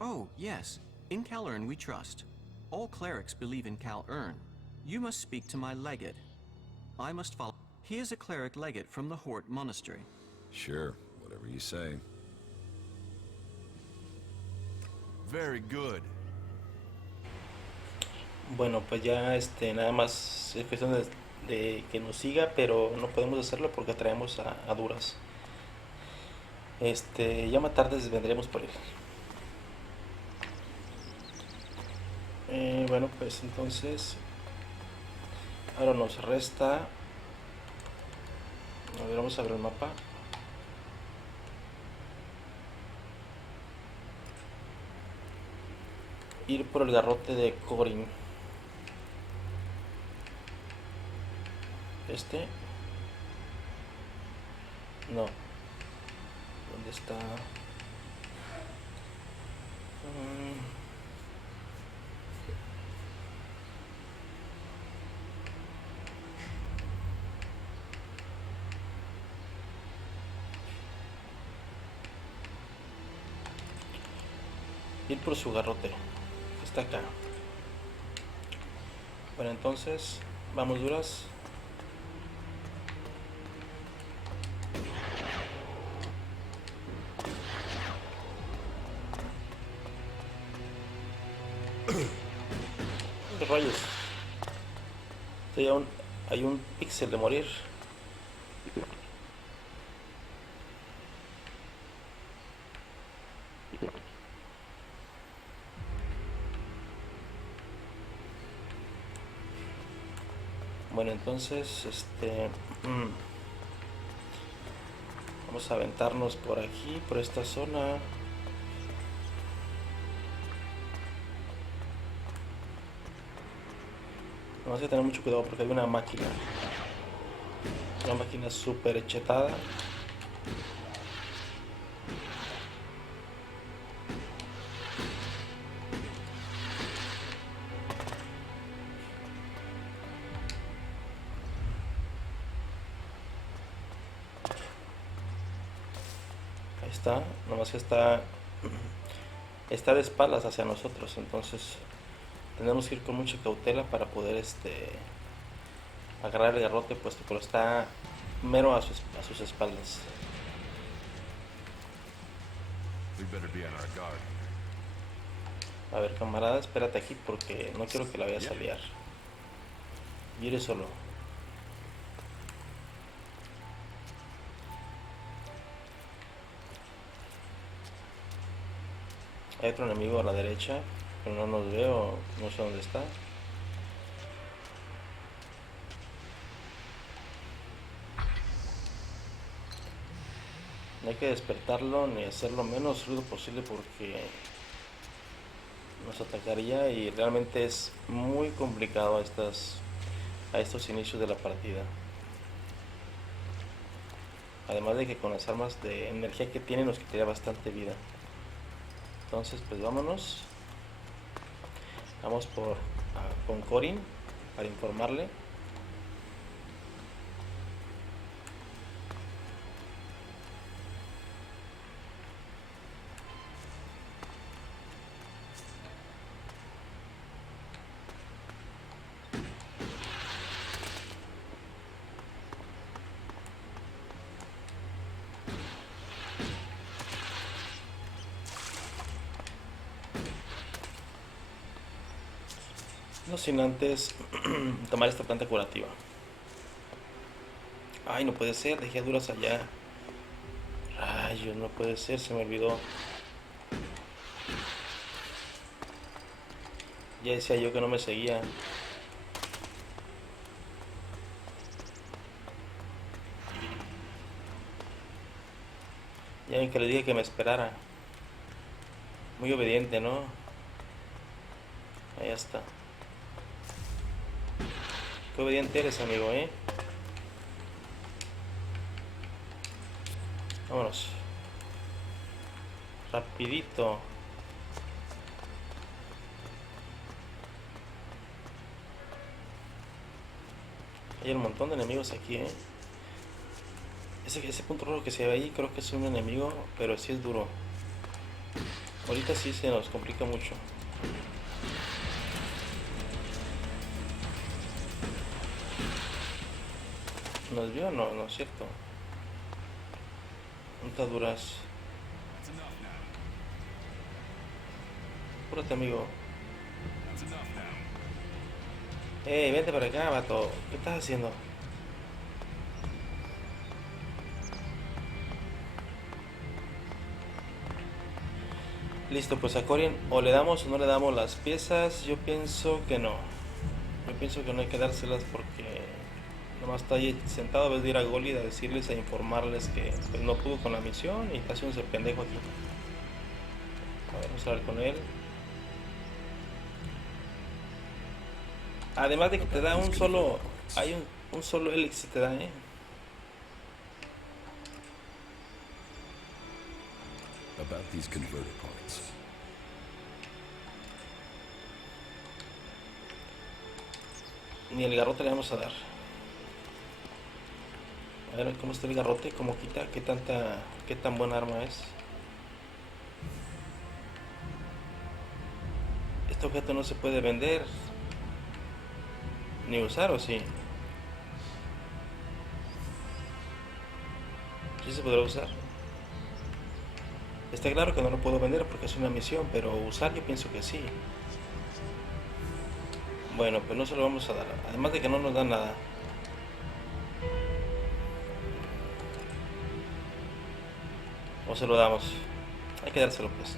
Oh, yes. In Cal Ern we trust. All clerics believe in Cal Ern. You must speak to my legate. I must follow. He is a cleric legate from the Hort Monastery. Sure, whatever you say. Very good. Bueno, pues ya nada más es cuestión de que nos siga, pero no podemos hacerlo porque traemos a duras. Ya más tarde vendremos por él. Bueno, pues entonces ahora nos resta, a ver, vamos a ver el mapa. Ir por el garrote de Corin. No. ¿Dónde está? Ir por su garrote. Está acá. Bueno, entonces vamos duras. Rayos, hay un píxel de morir. Bueno, entonces vamos a aventarnos por aquí, por esta zona. Vamos a tener mucho cuidado porque hay una máquina súper chetada. Ahí está, nomás que está de espaldas hacia nosotros, entonces tenemos que ir con mucha cautela para poder agarrar el garrote, puesto que está mero a sus espaldas. A ver, camarada, espérate aquí porque no quiero que la vayas a liar. Y eres solo. Hay otro enemigo a la derecha, pero no nos veo, no sé dónde está. No hay que despertarlo ni hacer lo menos ruido posible porque nos atacaría y realmente es muy complicado a estos inicios de la partida. Además de que con las armas de energía que tiene nos quitaría bastante vida. Entonces pues vámonos. Vamos con Corin para informarle. No sin antes tomar esta planta curativa. Ay, no puede ser, dejé duras allá. Rayos, no puede ser, se me olvidó. Ya decía yo que no me seguía. Ya ven que le dije que me esperara. Muy obediente, ¿no? Ahí está. Qué obediente eres, amigo, ¿eh? Vámonos. Rapidito. Hay un montón de enemigos aquí, ¿eh? Ese punto rojo que se ve ahí creo que es un enemigo, pero sí es duro. Ahorita sí se nos complica mucho. ¿Nos vio? No, no es cierto. Duras. Apúrate, amigo. Vente para acá, vato. ¿Qué estás haciendo? Listo, pues a Corin o le damos o no le damos las piezas. Yo pienso que no. Yo pienso que no hay que dárselas porque nomás está ahí sentado, ves de ir a Golid a decirles, a informarles que pues, no pudo con la misión y está haciendo ese pendejo aquí. A ver, vamos a hablar con él. Además de que te da un solo, hay un solo Elex te da, About these converter points. Ni el garrote le vamos a dar. A ver cómo está el garrote, cómo quita, qué tan buena arma es. Este objeto no se puede vender ni usar, ¿o sí? ¿Sí se podrá usar? Está claro que no lo puedo vender porque es una misión, pero usar yo pienso que sí. Bueno, pues no se lo vamos a dar, además de que no nos da nada. O se lo damos. Hay que dárselo pues.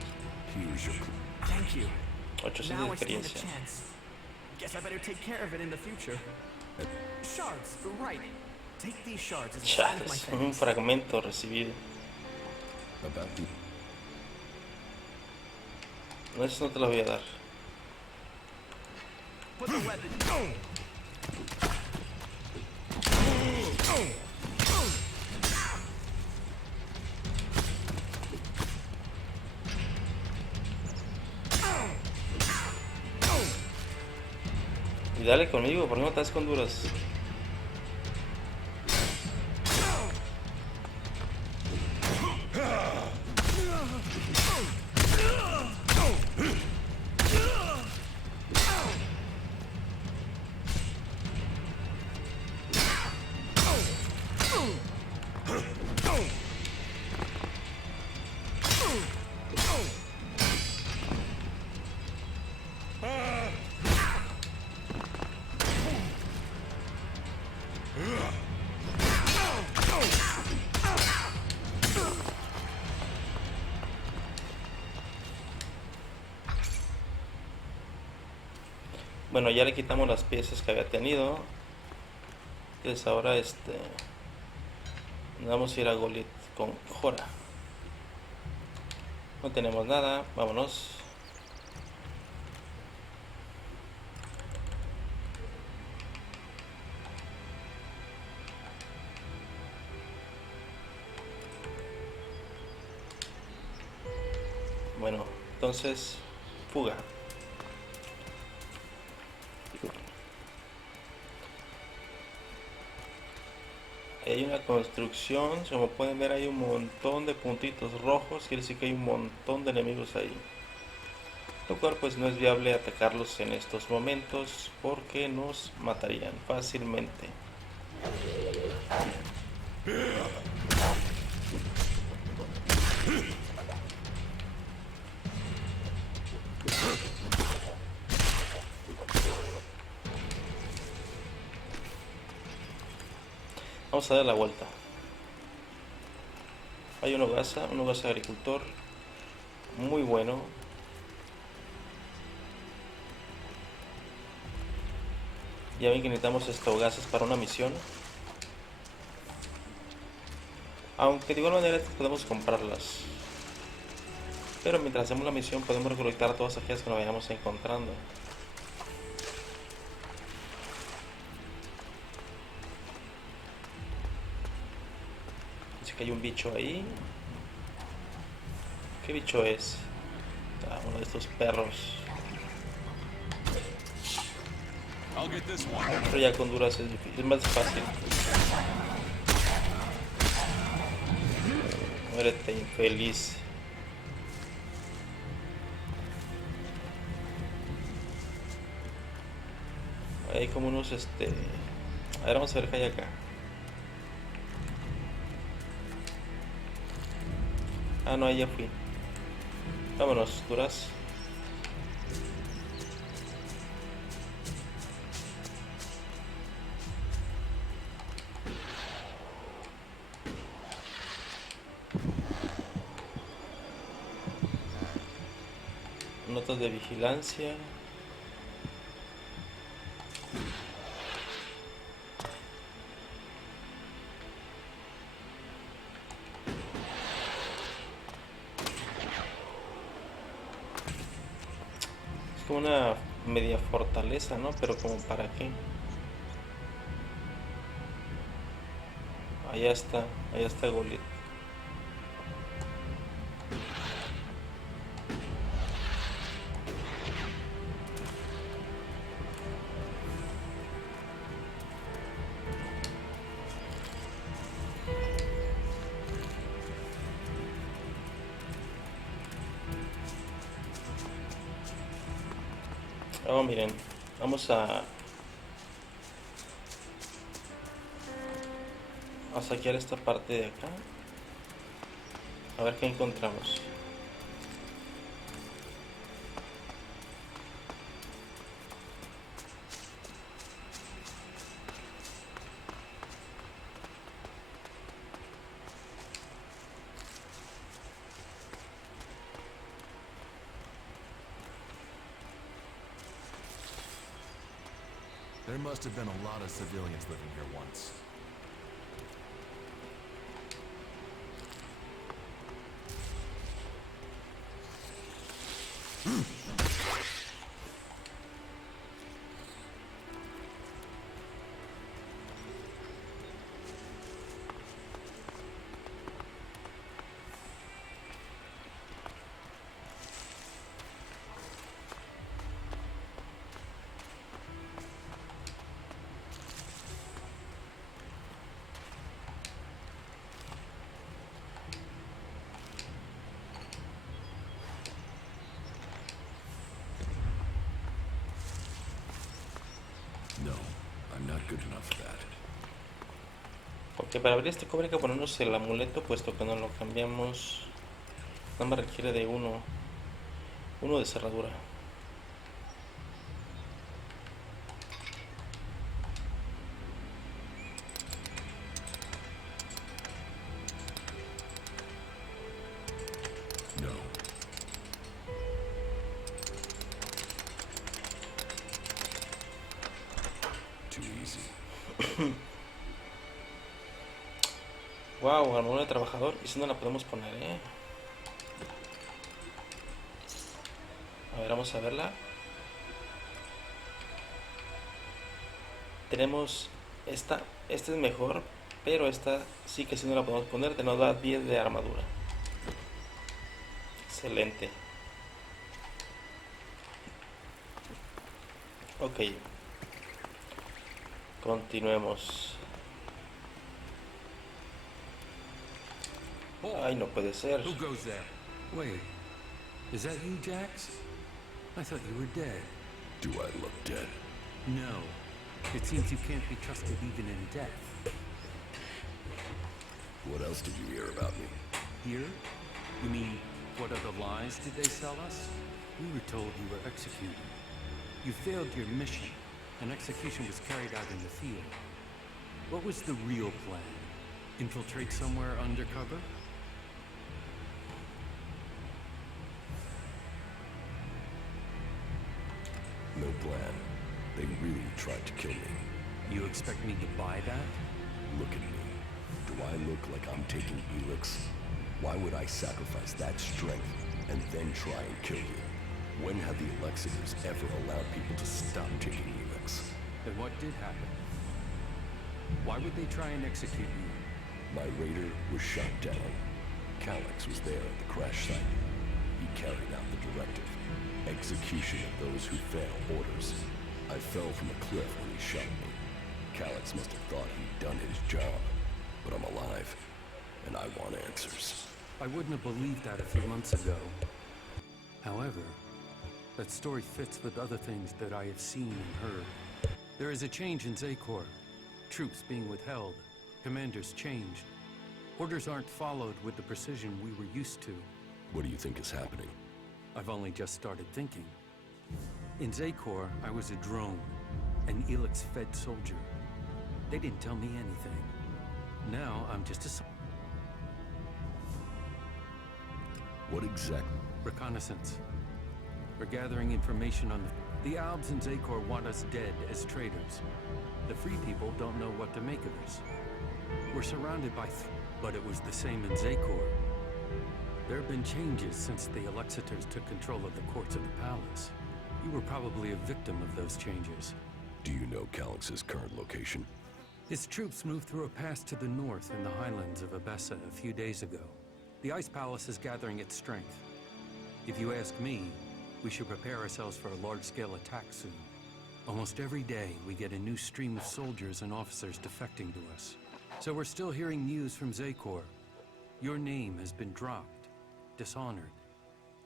800 de experiencia. Chales, un fragmento recibido. No, eso no te lo voy a dar. Y dale conmigo, ¿por qué no te das con duras? Bueno, ya le quitamos las piezas que había tenido. Entonces ahora vamos a ir a Golit con Jora. No tenemos nada, vámonos. Bueno, entonces, fuga. Hay una construcción, como pueden ver hay un montón de puntitos rojos, quiere decir que hay un montón de enemigos ahí. Lo cual pues no es viable atacarlos en estos momentos porque nos matarían fácilmente. Vamos a dar la vuelta. Hay un hogaza agricultor muy bueno. Ya ven que necesitamos hogazas para una misión. Aunque de igual manera podemos comprarlas. Pero mientras hacemos la misión podemos recolectar todas aquellas que nos vayamos encontrando. Dice que hay un bicho ahí. ¿Qué bicho es? Ah, uno de estos perros. Pero ya con duras es difícil, es más fácil. Muérete, infeliz. Hay como unos A ver, vamos a ver qué hay acá. Ah, no, ahí ya fui. Vámonos, duras. Notas de vigilancia. Es como una media fortaleza, ¿no? Pero como para qué. Allá está Goliath. Oh, miren, vamos a saquear esta parte de acá. A ver qué encontramos. There must have been a lot of civilians living here once. No, I'm not good enough for that. Porque para abrir este cobre hay que ponernos el amuleto, puesto que no lo cambiamos. Nada más requiere de uno de cerradura. Wow, armadura de trabajador. Y si no la podemos poner, A ver, vamos a verla. Tenemos esta es mejor, pero esta sí que si no la podemos poner, te nos da 10 de armadura. Excelente. Ok. Continuemos. Ay, no puede ser. Who goes there? Wait, is that you, Jax? I thought you were dead. Do I look dead? No. It seems you can't be trusted even in death. What else did you hear about me? Here? You mean, what other lies did they sell us? We were told you were executed. You failed your mission, and execution was carried out in the field. What was the real plan? Infiltrate somewhere undercover? No plan. They really tried to kill me. You expect me to buy that? Look at me. Do I look like I'm taking Elex? Why would I sacrifice that strength and then try and kill you? When have the Alexiters ever allowed people to stop taking Elex? Then what did happen? Why would they try and execute you? My raider was shot down. Calyx was there at the crash site. He carried out the directive. Execution of those who fail orders. I fell from a cliff when he shot me. Calyx must have thought he'd done his job. But I'm alive, and I want answers. I wouldn't have believed that a few months ago. However, that story fits with other things that I have seen and heard. There is a change in Xacor. Troops being withheld. Commanders changed. Orders aren't followed with the precision we were used to. What do you think is happening? I've only just started thinking. In Xacor, I was a drone, an Elex-fed soldier. They didn't tell me anything. Now, I'm just a... What exactly? Reconnaissance. We're gathering information on the Albs in Xacor want us dead as traitors. The free people don't know what to make of us. We're surrounded by but it was the same in Xacor. There have been changes since the Alexiters took control of the courts of the palace. You were probably a victim of those changes. Do you know Calyx's current location? His troops moved through a pass to the north in the highlands of Abessa a few days ago. The Ice Palace is gathering its strength. If you ask me, we should prepare ourselves for a large-scale attack soon. Almost every day, we get a new stream of soldiers and officers defecting to us. So we're still hearing news from Xacor. Your name has been dropped, dishonored,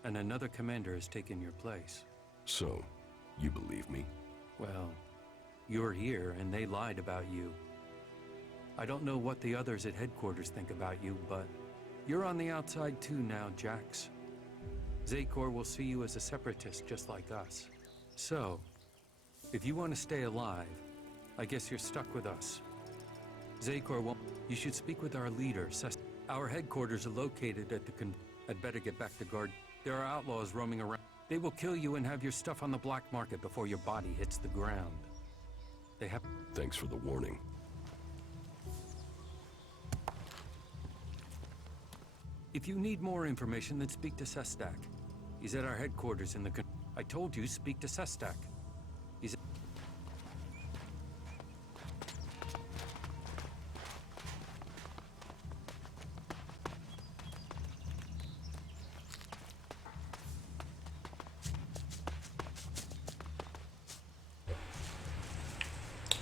and another commander has taken your place. So, you believe me? Well, you're here and they lied about you. I don't know what the others at headquarters think about you, but you're on the outside too now, Jax. Xacor will see you as a separatist just like us. So, if you want to stay alive, I guess you're stuck with us. Xacor won't... You should speak with our leader, Our headquarters are located at the I'd better get back to guard. There are outlaws roaming around. They will kill you and have your stuff on the black market before your body hits the ground. They have... Thanks for the warning. If you need more information, then speak to Sestak. He's at our headquarters in the... I told you, speak to Sestak. He's...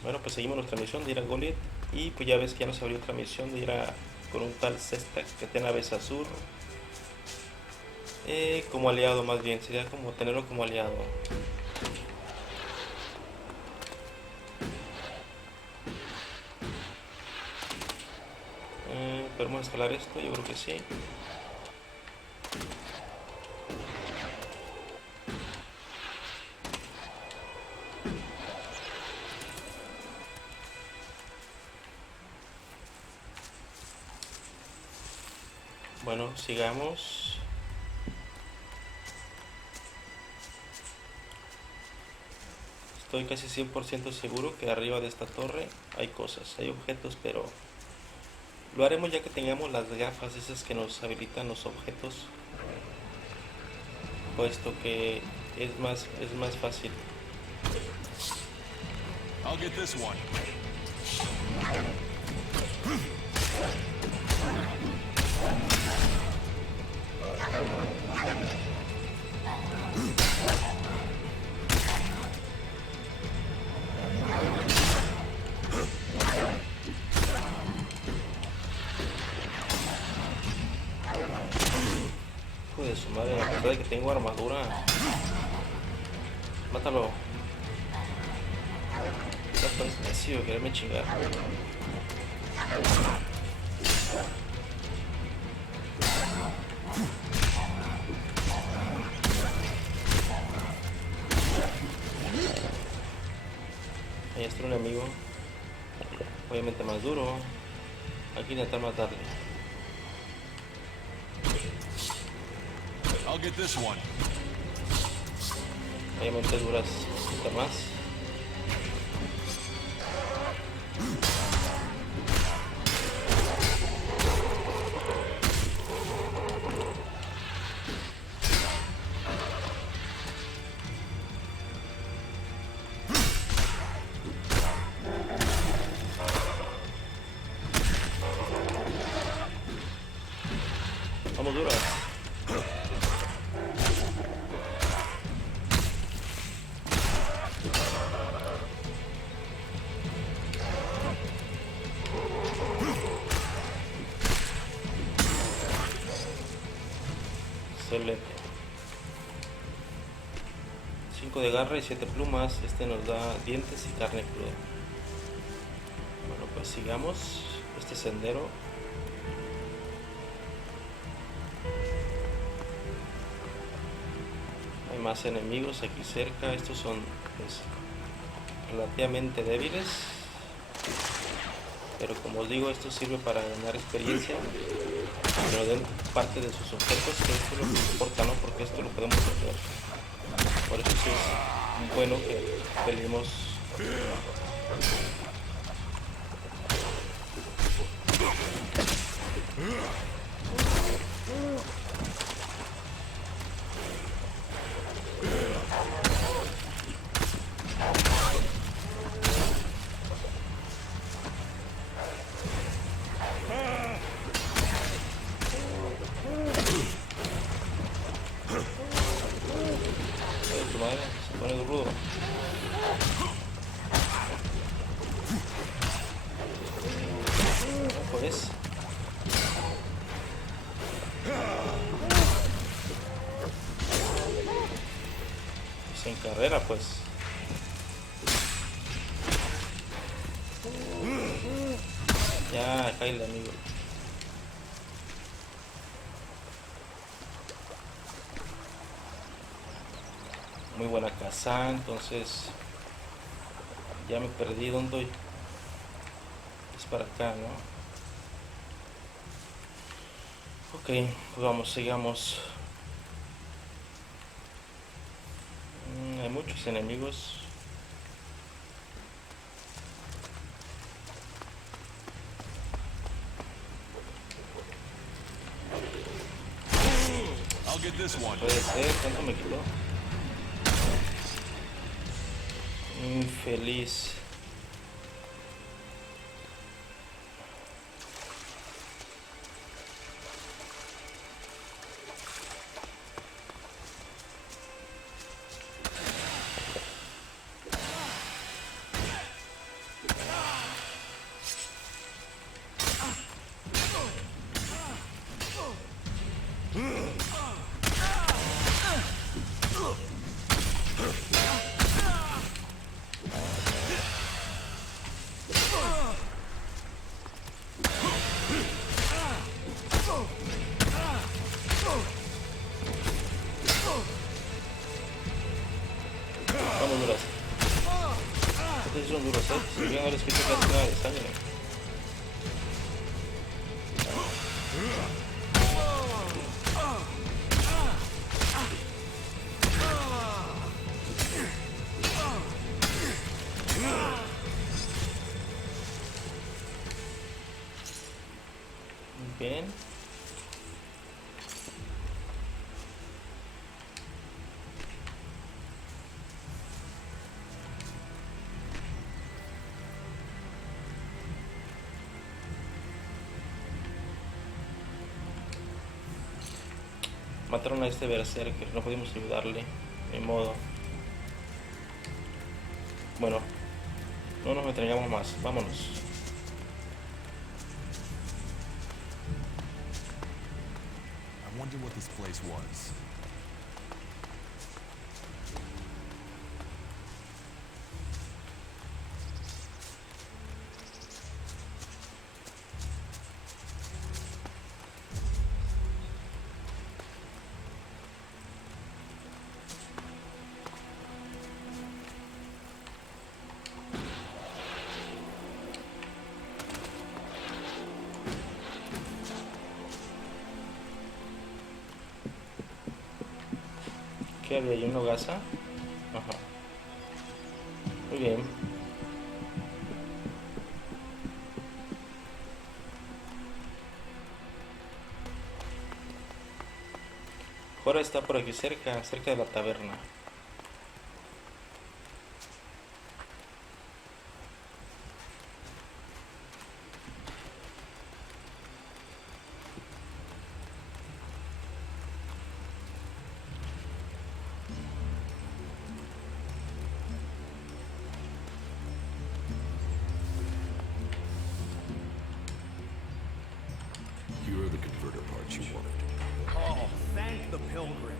Bueno, pues seguimos nuestra misión de ir a Goliath. Y pues ya ves que ya nos abrió otra misión de ir a con un tal Sestak que tiene naves Azur. Como aliado, más bien, sería como tenerlo como aliado. ¿Podemos escalar esto? Yo creo que sí. Bueno, sigamos. Estoy casi 100% seguro que arriba de esta torre hay cosas, hay objetos, pero lo haremos ya que tengamos las gafas esas que nos habilitan los objetos, puesto que es más fácil. I'll get this one. Hijo de su madre, a pesar de que tengo armadura. Mátalo. No es necio, quererme chingar. Ahí está un enemigo. Obviamente más duro. Hay que intentar matarle. I'll get this one. Obviamente duras un poquito más. Vamos duras. Excelente. 5 de garra y 7 plumas. Este nos da dientes y carne cruda. Bueno, pues sigamos este sendero. Hay más enemigos aquí cerca. Estos son pues, relativamente débiles, pero como os digo, esto sirve para ganar experiencia. Pero den parte de sus objetos, que esto es lo que importa, ¿no? Porque esto lo podemos hacer. Por eso sí es bueno que peleemos. Se pone rudo. Pues en carrera, pues ya cae el amigo. Muy buena casa, entonces ya me perdí. ¿Dónde estoy? Es para acá, ¿no? Ok, pues vamos, sigamos. Hay muchos enemigos. I'll get this one. Puede ser, ¿cuánto me quitó? Infeliz. Vamos duras. Estos son duros, si yo no les quito casi nada de sangre. Bien. Mataron a este berserker, no pudimos ayudarle, de modo. Bueno, no nos entregamos más, vámonos. I wonder what this place was. ¿Qué había ahí? ¿Una hogaza? Ajá. Muy bien. Ahora está por aquí cerca, cerca de la taberna. Here are the converter parts you wanted. Oh, thank the pilgrim.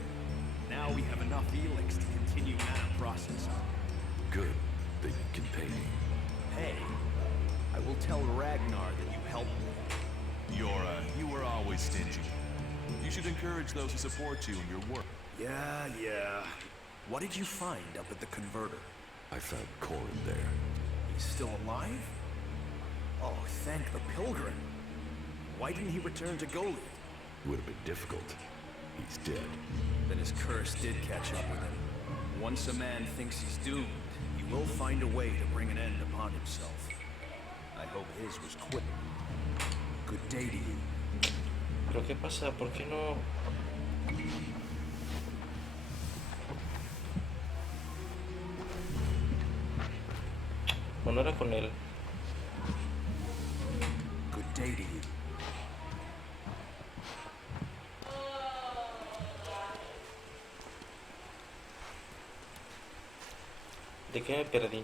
Now we have enough Elex to continue matter processing. Good. They can pay me. Hey, I will tell Ragnar that you helped me. You were always stingy. You should encourage those who support you in your work. Yeah. What did you find up at the converter? I found Corin there. He's still alive? Oh, thank the pilgrim. Why didn't he return to Goliath? It would have been difficult. He's dead. Then his curse did catch up with him. Once a man thinks he's doomed, he will find a way to bring an end upon himself. I hope his was quick. Good day to you. ¿Pero qué pasa? ¿Por qué no? Bueno, era con él. Good day to you. ¿De qué me perdí?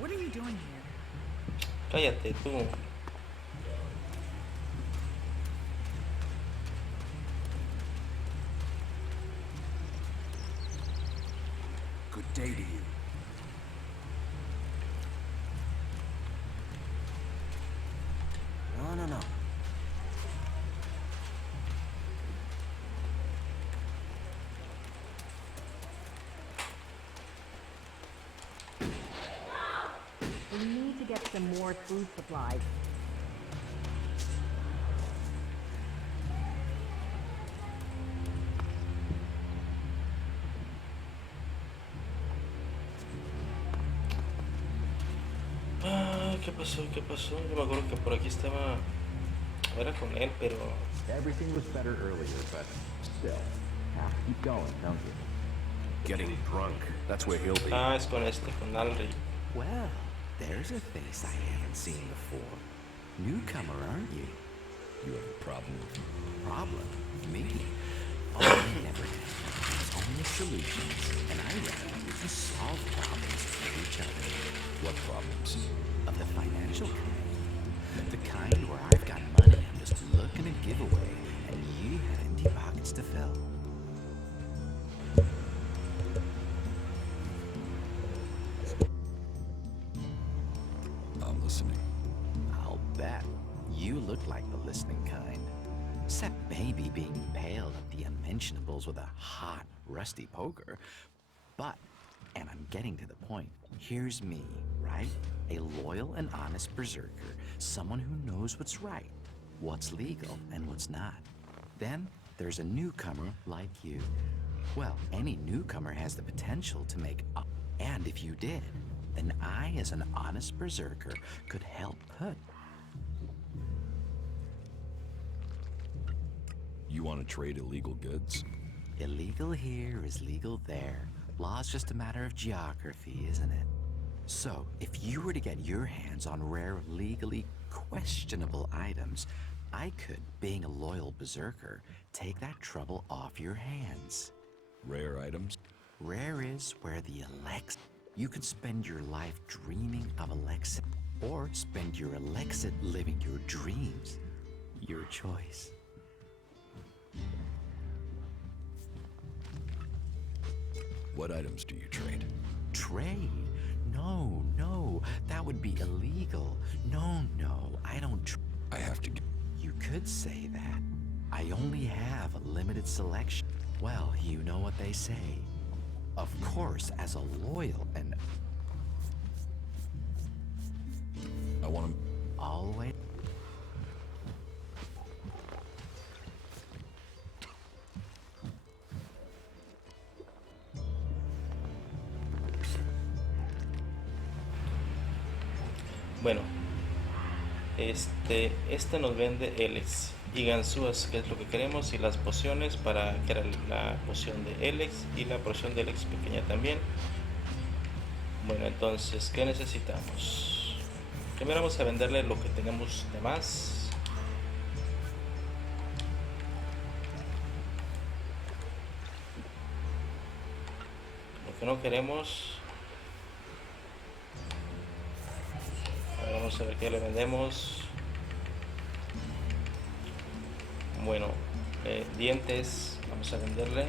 What are you doing here? Cállate tú. Good day to you. No. We need to get some more food supplies. Ah, ¿qué pasó? ¿Qué pasó? Yo me acuerdo que por aquí estaba... Era con él, pero... Everything was better earlier, but still, have to keep going, don't you? Getting drunk. That's where he'll be. Ah, es con este, con Alri. Well, there's a face I haven't seen before. Newcomer, aren't you? You have a problem with me? Problem? Me? Oh, I never have. There's only solutions, and I reckon we can solve problems for each other. What problems? Of the financial kind. The kind where I've got money I'm just looking to give away, and you have empty pockets to fill. I'm listening. I'll bet. You look like the listening kind. Except maybe being impaled at the unmentionables with a hot, rusty poker. But, and I'm getting to the point, here's me, right? A loyal and honest berserker. Someone who knows what's right, what's legal, and what's not. Then, there's a newcomer like you. Well, any newcomer has the potential to make up. And if you did, then I, as an honest berserker, could help put. You want to trade illegal goods? Illegal here is legal there. Law's just a matter of geography, isn't it? So, if you were to get your hands on rare, legally questionable items, I could, being a loyal berserker, take that trouble off your hands. Rare items? Rare is where the Elex... You could spend your life dreaming of Elex, or spend your Elex living your dreams. Your choice. What items do you trade? Trade? No, that would be illegal. No, I don't I have to... You could say that. I only have a limited selection. Well, you know what they say. Of course, as a loyal and... I want to... Always... Bueno, este nos vende Elex y ganzúas, que es lo que queremos, y las pociones para que era la poción de Elex y la poción de Elex pequeña también. Bueno, entonces, ¿qué necesitamos? Primero vamos a venderle lo que tenemos de más. Lo que no queremos. Vamos a ver qué le vendemos. Bueno, dientes, vamos a venderle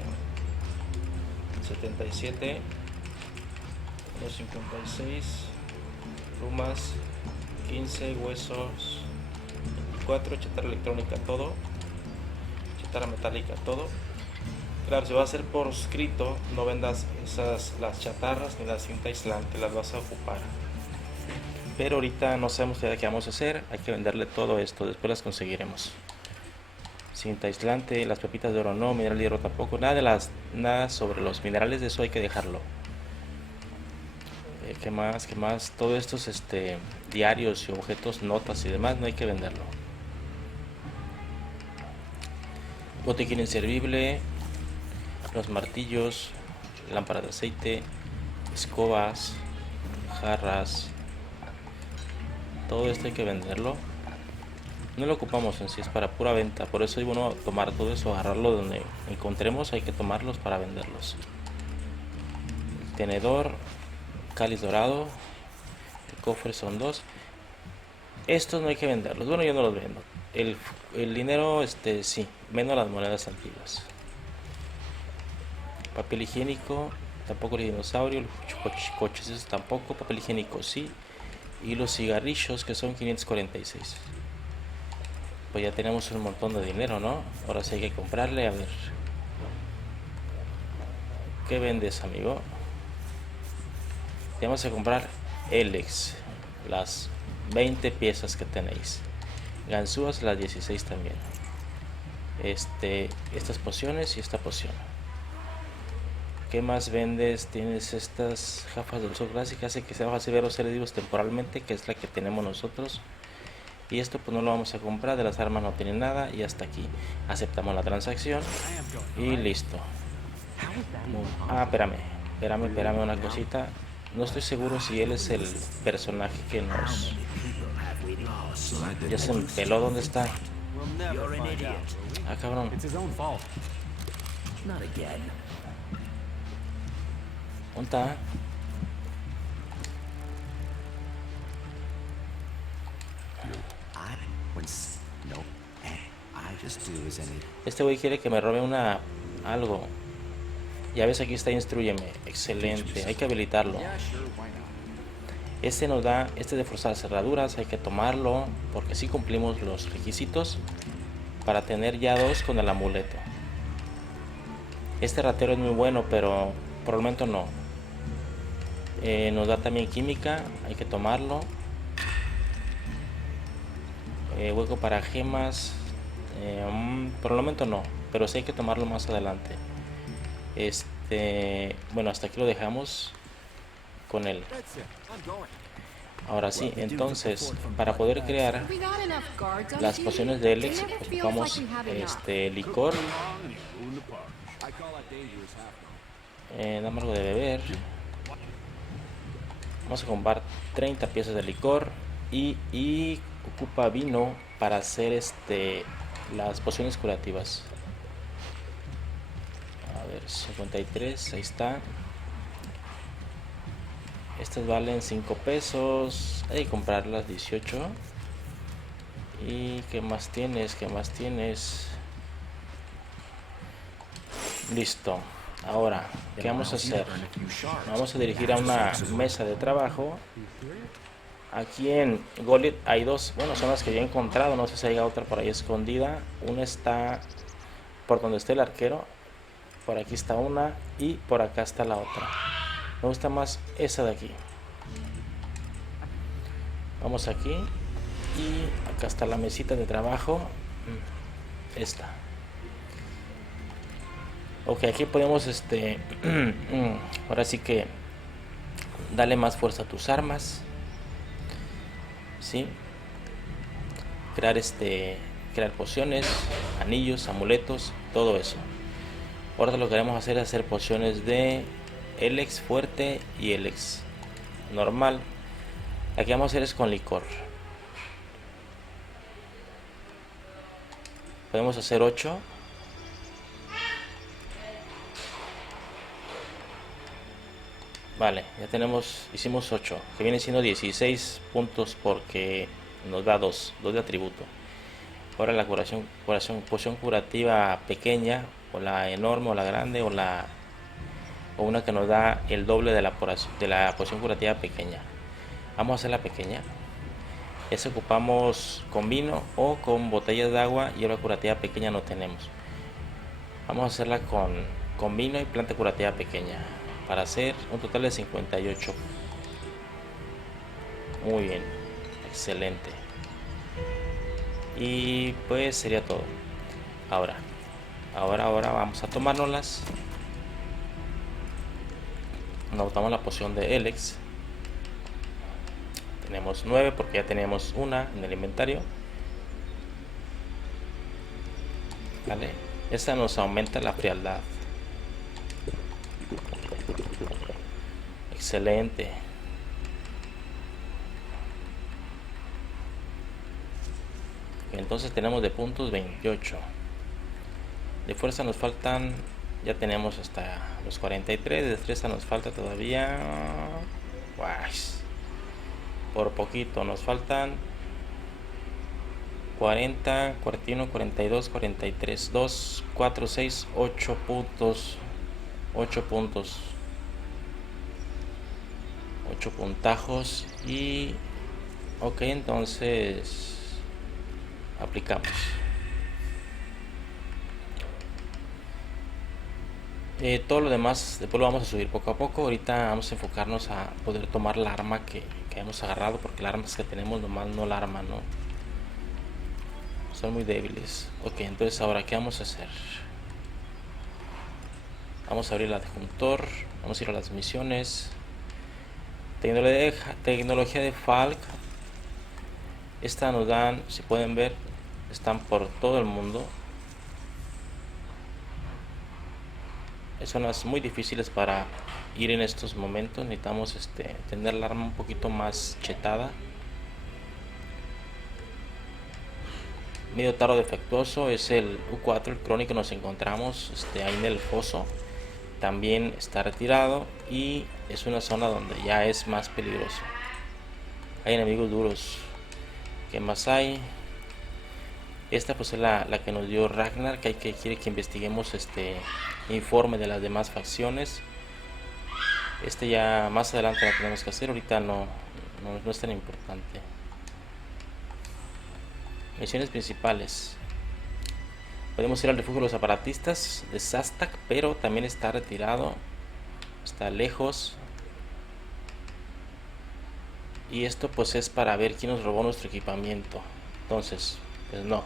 77, 1.56, plumas 15, huesos 4, chatarra electrónica todo, chatarra metálica todo. Claro, si va a ser por escrito, no vendas las chatarras ni la cinta aislante, las vas a ocupar. Pero ahorita no sabemos todavía qué vamos a hacer, hay que venderle todo esto, después las conseguiremos. Cinta aislante, las pepitas de oro no, mineral de hierro tampoco, nada sobre los minerales, de eso hay que dejarlo. ¿Qué más? Todo estos diarios y objetos, notas y demás, no hay que venderlo. Botiquín inservible, los martillos, lámparas de aceite, escobas, jarras. Todo esto hay que venderlo. No lo ocupamos en sí, es para pura venta. Por eso es bueno tomar todo eso, agarrarlo donde encontremos, hay que tomarlos para venderlos. El tenedor, cáliz dorado, el cofre son 2. Estos no hay que venderlos. Bueno, yo no los vendo. El dinero, sí, menos las monedas antiguas. Papel higiénico, tampoco el dinosaurio, los coches, esos tampoco. Papel higiénico sí. Y los cigarrillos, que son 546. Pues ya tenemos un montón de dinero, ¿no? Ahora sí hay que comprarle, a ver. ¿Qué vendes, amigo? Te vamos a comprar Elex, las 20 piezas que tenéis. Ganzúas, las 16 también. Estas pociones y esta poción. ¿Qué más vendes? Tienes estas gafas de uso clásica, hace que sea fácil ver los seres vivos temporalmente, que es la que tenemos nosotros. Y esto pues no lo vamos a comprar, de las armas no tiene nada, y hasta aquí. Aceptamos la transacción y listo. Espérame una cosita. No estoy seguro si él es el personaje que nos... Ya se me peló, ¿dónde está? Ah, cabrón. ¿Dónde está? Este güey quiere que me robe algo. Ya ves, aquí está, instrúyeme. Excelente, hay que habilitarlo. Nos da, de forzar cerraduras, hay que tomarlo, porque si cumplimos los requisitos para tener ya 2 con el amuleto. Este ratero es muy bueno, pero por el momento no. Nos da también química, hay que tomarlo. Hueco para gemas, por el momento no, pero sí hay que tomarlo más adelante. Bueno, hasta aquí lo dejamos con él. Ahora sí, entonces, para poder crear las pociones de Elex, ocupamos licor, dame algo de beber. Vamos a comprar 30 piezas de licor y ocupa vino para hacer las pociones curativas. A ver, 53, ahí está. Estas valen 5 pesos. Hay que comprarlas 18. ¿Y qué más tienes? ¿Qué más tienes? Listo. Ahora, ¿qué vamos a hacer? Nos vamos a dirigir a una mesa de trabajo. Aquí en Golpeó hay dos, bueno, son las que yo he encontrado. No sé si hay otra por ahí escondida. Una está por donde está el arquero. Por aquí está una y por acá está la otra. Me gusta más esa de aquí. Vamos aquí y acá está la mesita de trabajo. Esta. Ok, aquí podemos ahora sí que dale más fuerza a tus armas. ¿Sí? Crear pociones, anillos, amuletos, todo eso. Ahora lo que queremos hacer es hacer pociones de Elex fuerte y Elex normal. Aquí vamos a hacer es con licor. Podemos hacer 8. Vale, ya hicimos 8, que viene siendo 16 puntos porque nos da 2 de atributo. Ahora la poción curativa pequeña, o la enorme, o la grande, o una que nos da el doble de la poción curativa pequeña. Vamos a hacer la pequeña. Esa ocupamos con vino o con botellas de agua, y ahora curativa pequeña no tenemos. Vamos a hacerla con vino y planta curativa pequeña, para hacer un total de 58. Muy bien, excelente. Y pues sería todo. Ahora vamos a tomárnoslas. Nos botamos la poción de Elex. Tenemos 9 porque ya tenemos una en el inventario. Vale, esta nos aumenta la frialdad. Excelente. Entonces tenemos de puntos 28. De fuerza nos faltan, ya tenemos hasta los 43. De destreza nos falta todavía, por poquito, nos faltan 40, 41, 42, 43, 2, 4, 6, 8 puntos. 8 puntos. 8 puntajos. Y ok, entonces aplicamos. Todo lo demás después lo vamos a subir poco a poco. Ahorita vamos a enfocarnos a poder tomar la arma que hemos agarrado, porque las armas que tenemos nomás no la arma, ¿no? Son muy débiles. Ok, entonces ahora ¿qué vamos a hacer? Vamos a abrir el adjuntor. Vamos a ir a las misiones. Tecnología de Falk. Esta nos dan, si pueden ver, están por todo el mundo. Son las muy difíciles para ir en estos momentos. Necesitamos tener la arma un poquito más chetada. Medio tarro defectuoso es el U4, el crónico que nos encontramos ahí en el foso. También está retirado y es una zona donde ya es más peligroso. Hay enemigos duros. ¿Qué más hay? Esta pues es la que nos dio Ragnar, que quiere que investiguemos informe de las demás facciones. Ya más adelante la tenemos que hacer, ahorita no es tan importante. Misiones principales. Podemos ir al refugio de los aparatistas de Sastak, pero también está retirado, está lejos. Y esto pues es para ver quién nos robó nuestro equipamiento. Entonces, pues no,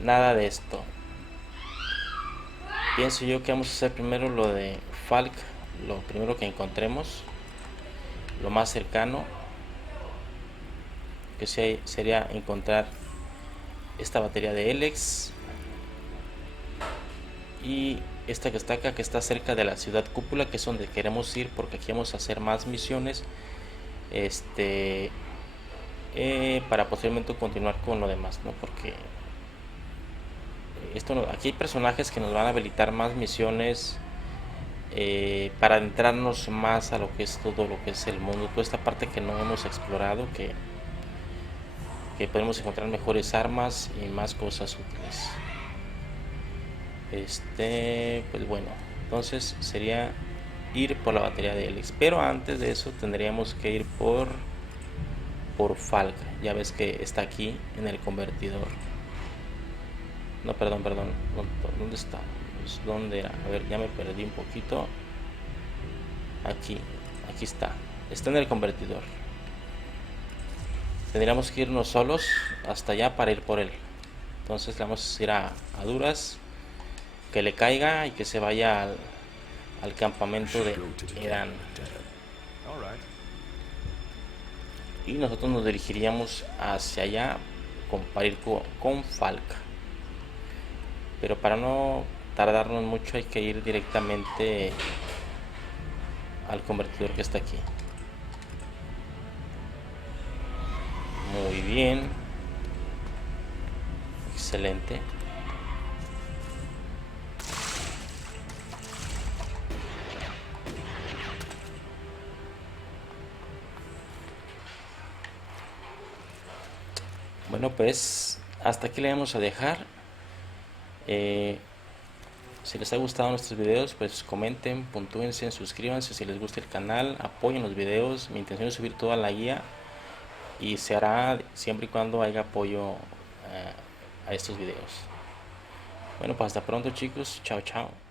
nada de esto. Pienso yo que vamos a hacer primero lo de Falk, lo primero que encontremos, lo más cercano, que sería encontrar esta batería de Elex y esta que está acá, que está cerca de la ciudad cúpula, que es donde queremos ir, porque aquí vamos a hacer más misiones, para posteriormente continuar con lo demás, ¿no? Porque aquí hay personajes que nos van a habilitar más misiones, para adentrarnos más a lo que es todo lo que es el mundo, toda esta parte que no hemos explorado, que podemos encontrar mejores armas y más cosas útiles. Pues bueno, entonces sería ir por la batería de Elex, pero antes de eso tendríamos que ir por Falk. Ya ves que está aquí en el convertidor. No, perdón, ¿dónde está? Pues, ¿dónde era? A ver, ya me perdí un poquito. Aquí está en el convertidor. Tendríamos que irnos solos hasta allá para ir por él. Entonces le vamos a ir a duras, que le caiga y que se vaya al campamento de gran. Y nosotros nos dirigiríamos hacia allá para ir con Falk. Pero para no tardarnos mucho hay que ir directamente al convertidor que está aquí. Muy bien, excelente. Bueno, pues hasta aquí le vamos a dejar. Si les ha gustado nuestros videos, pues comenten, puntúense, suscríbanse si les gusta el canal, apoyen los videos. Mi intención es subir toda la guía y se hará siempre y cuando haya apoyo a estos videos. Bueno, pues hasta pronto, chicos. Chao, chao.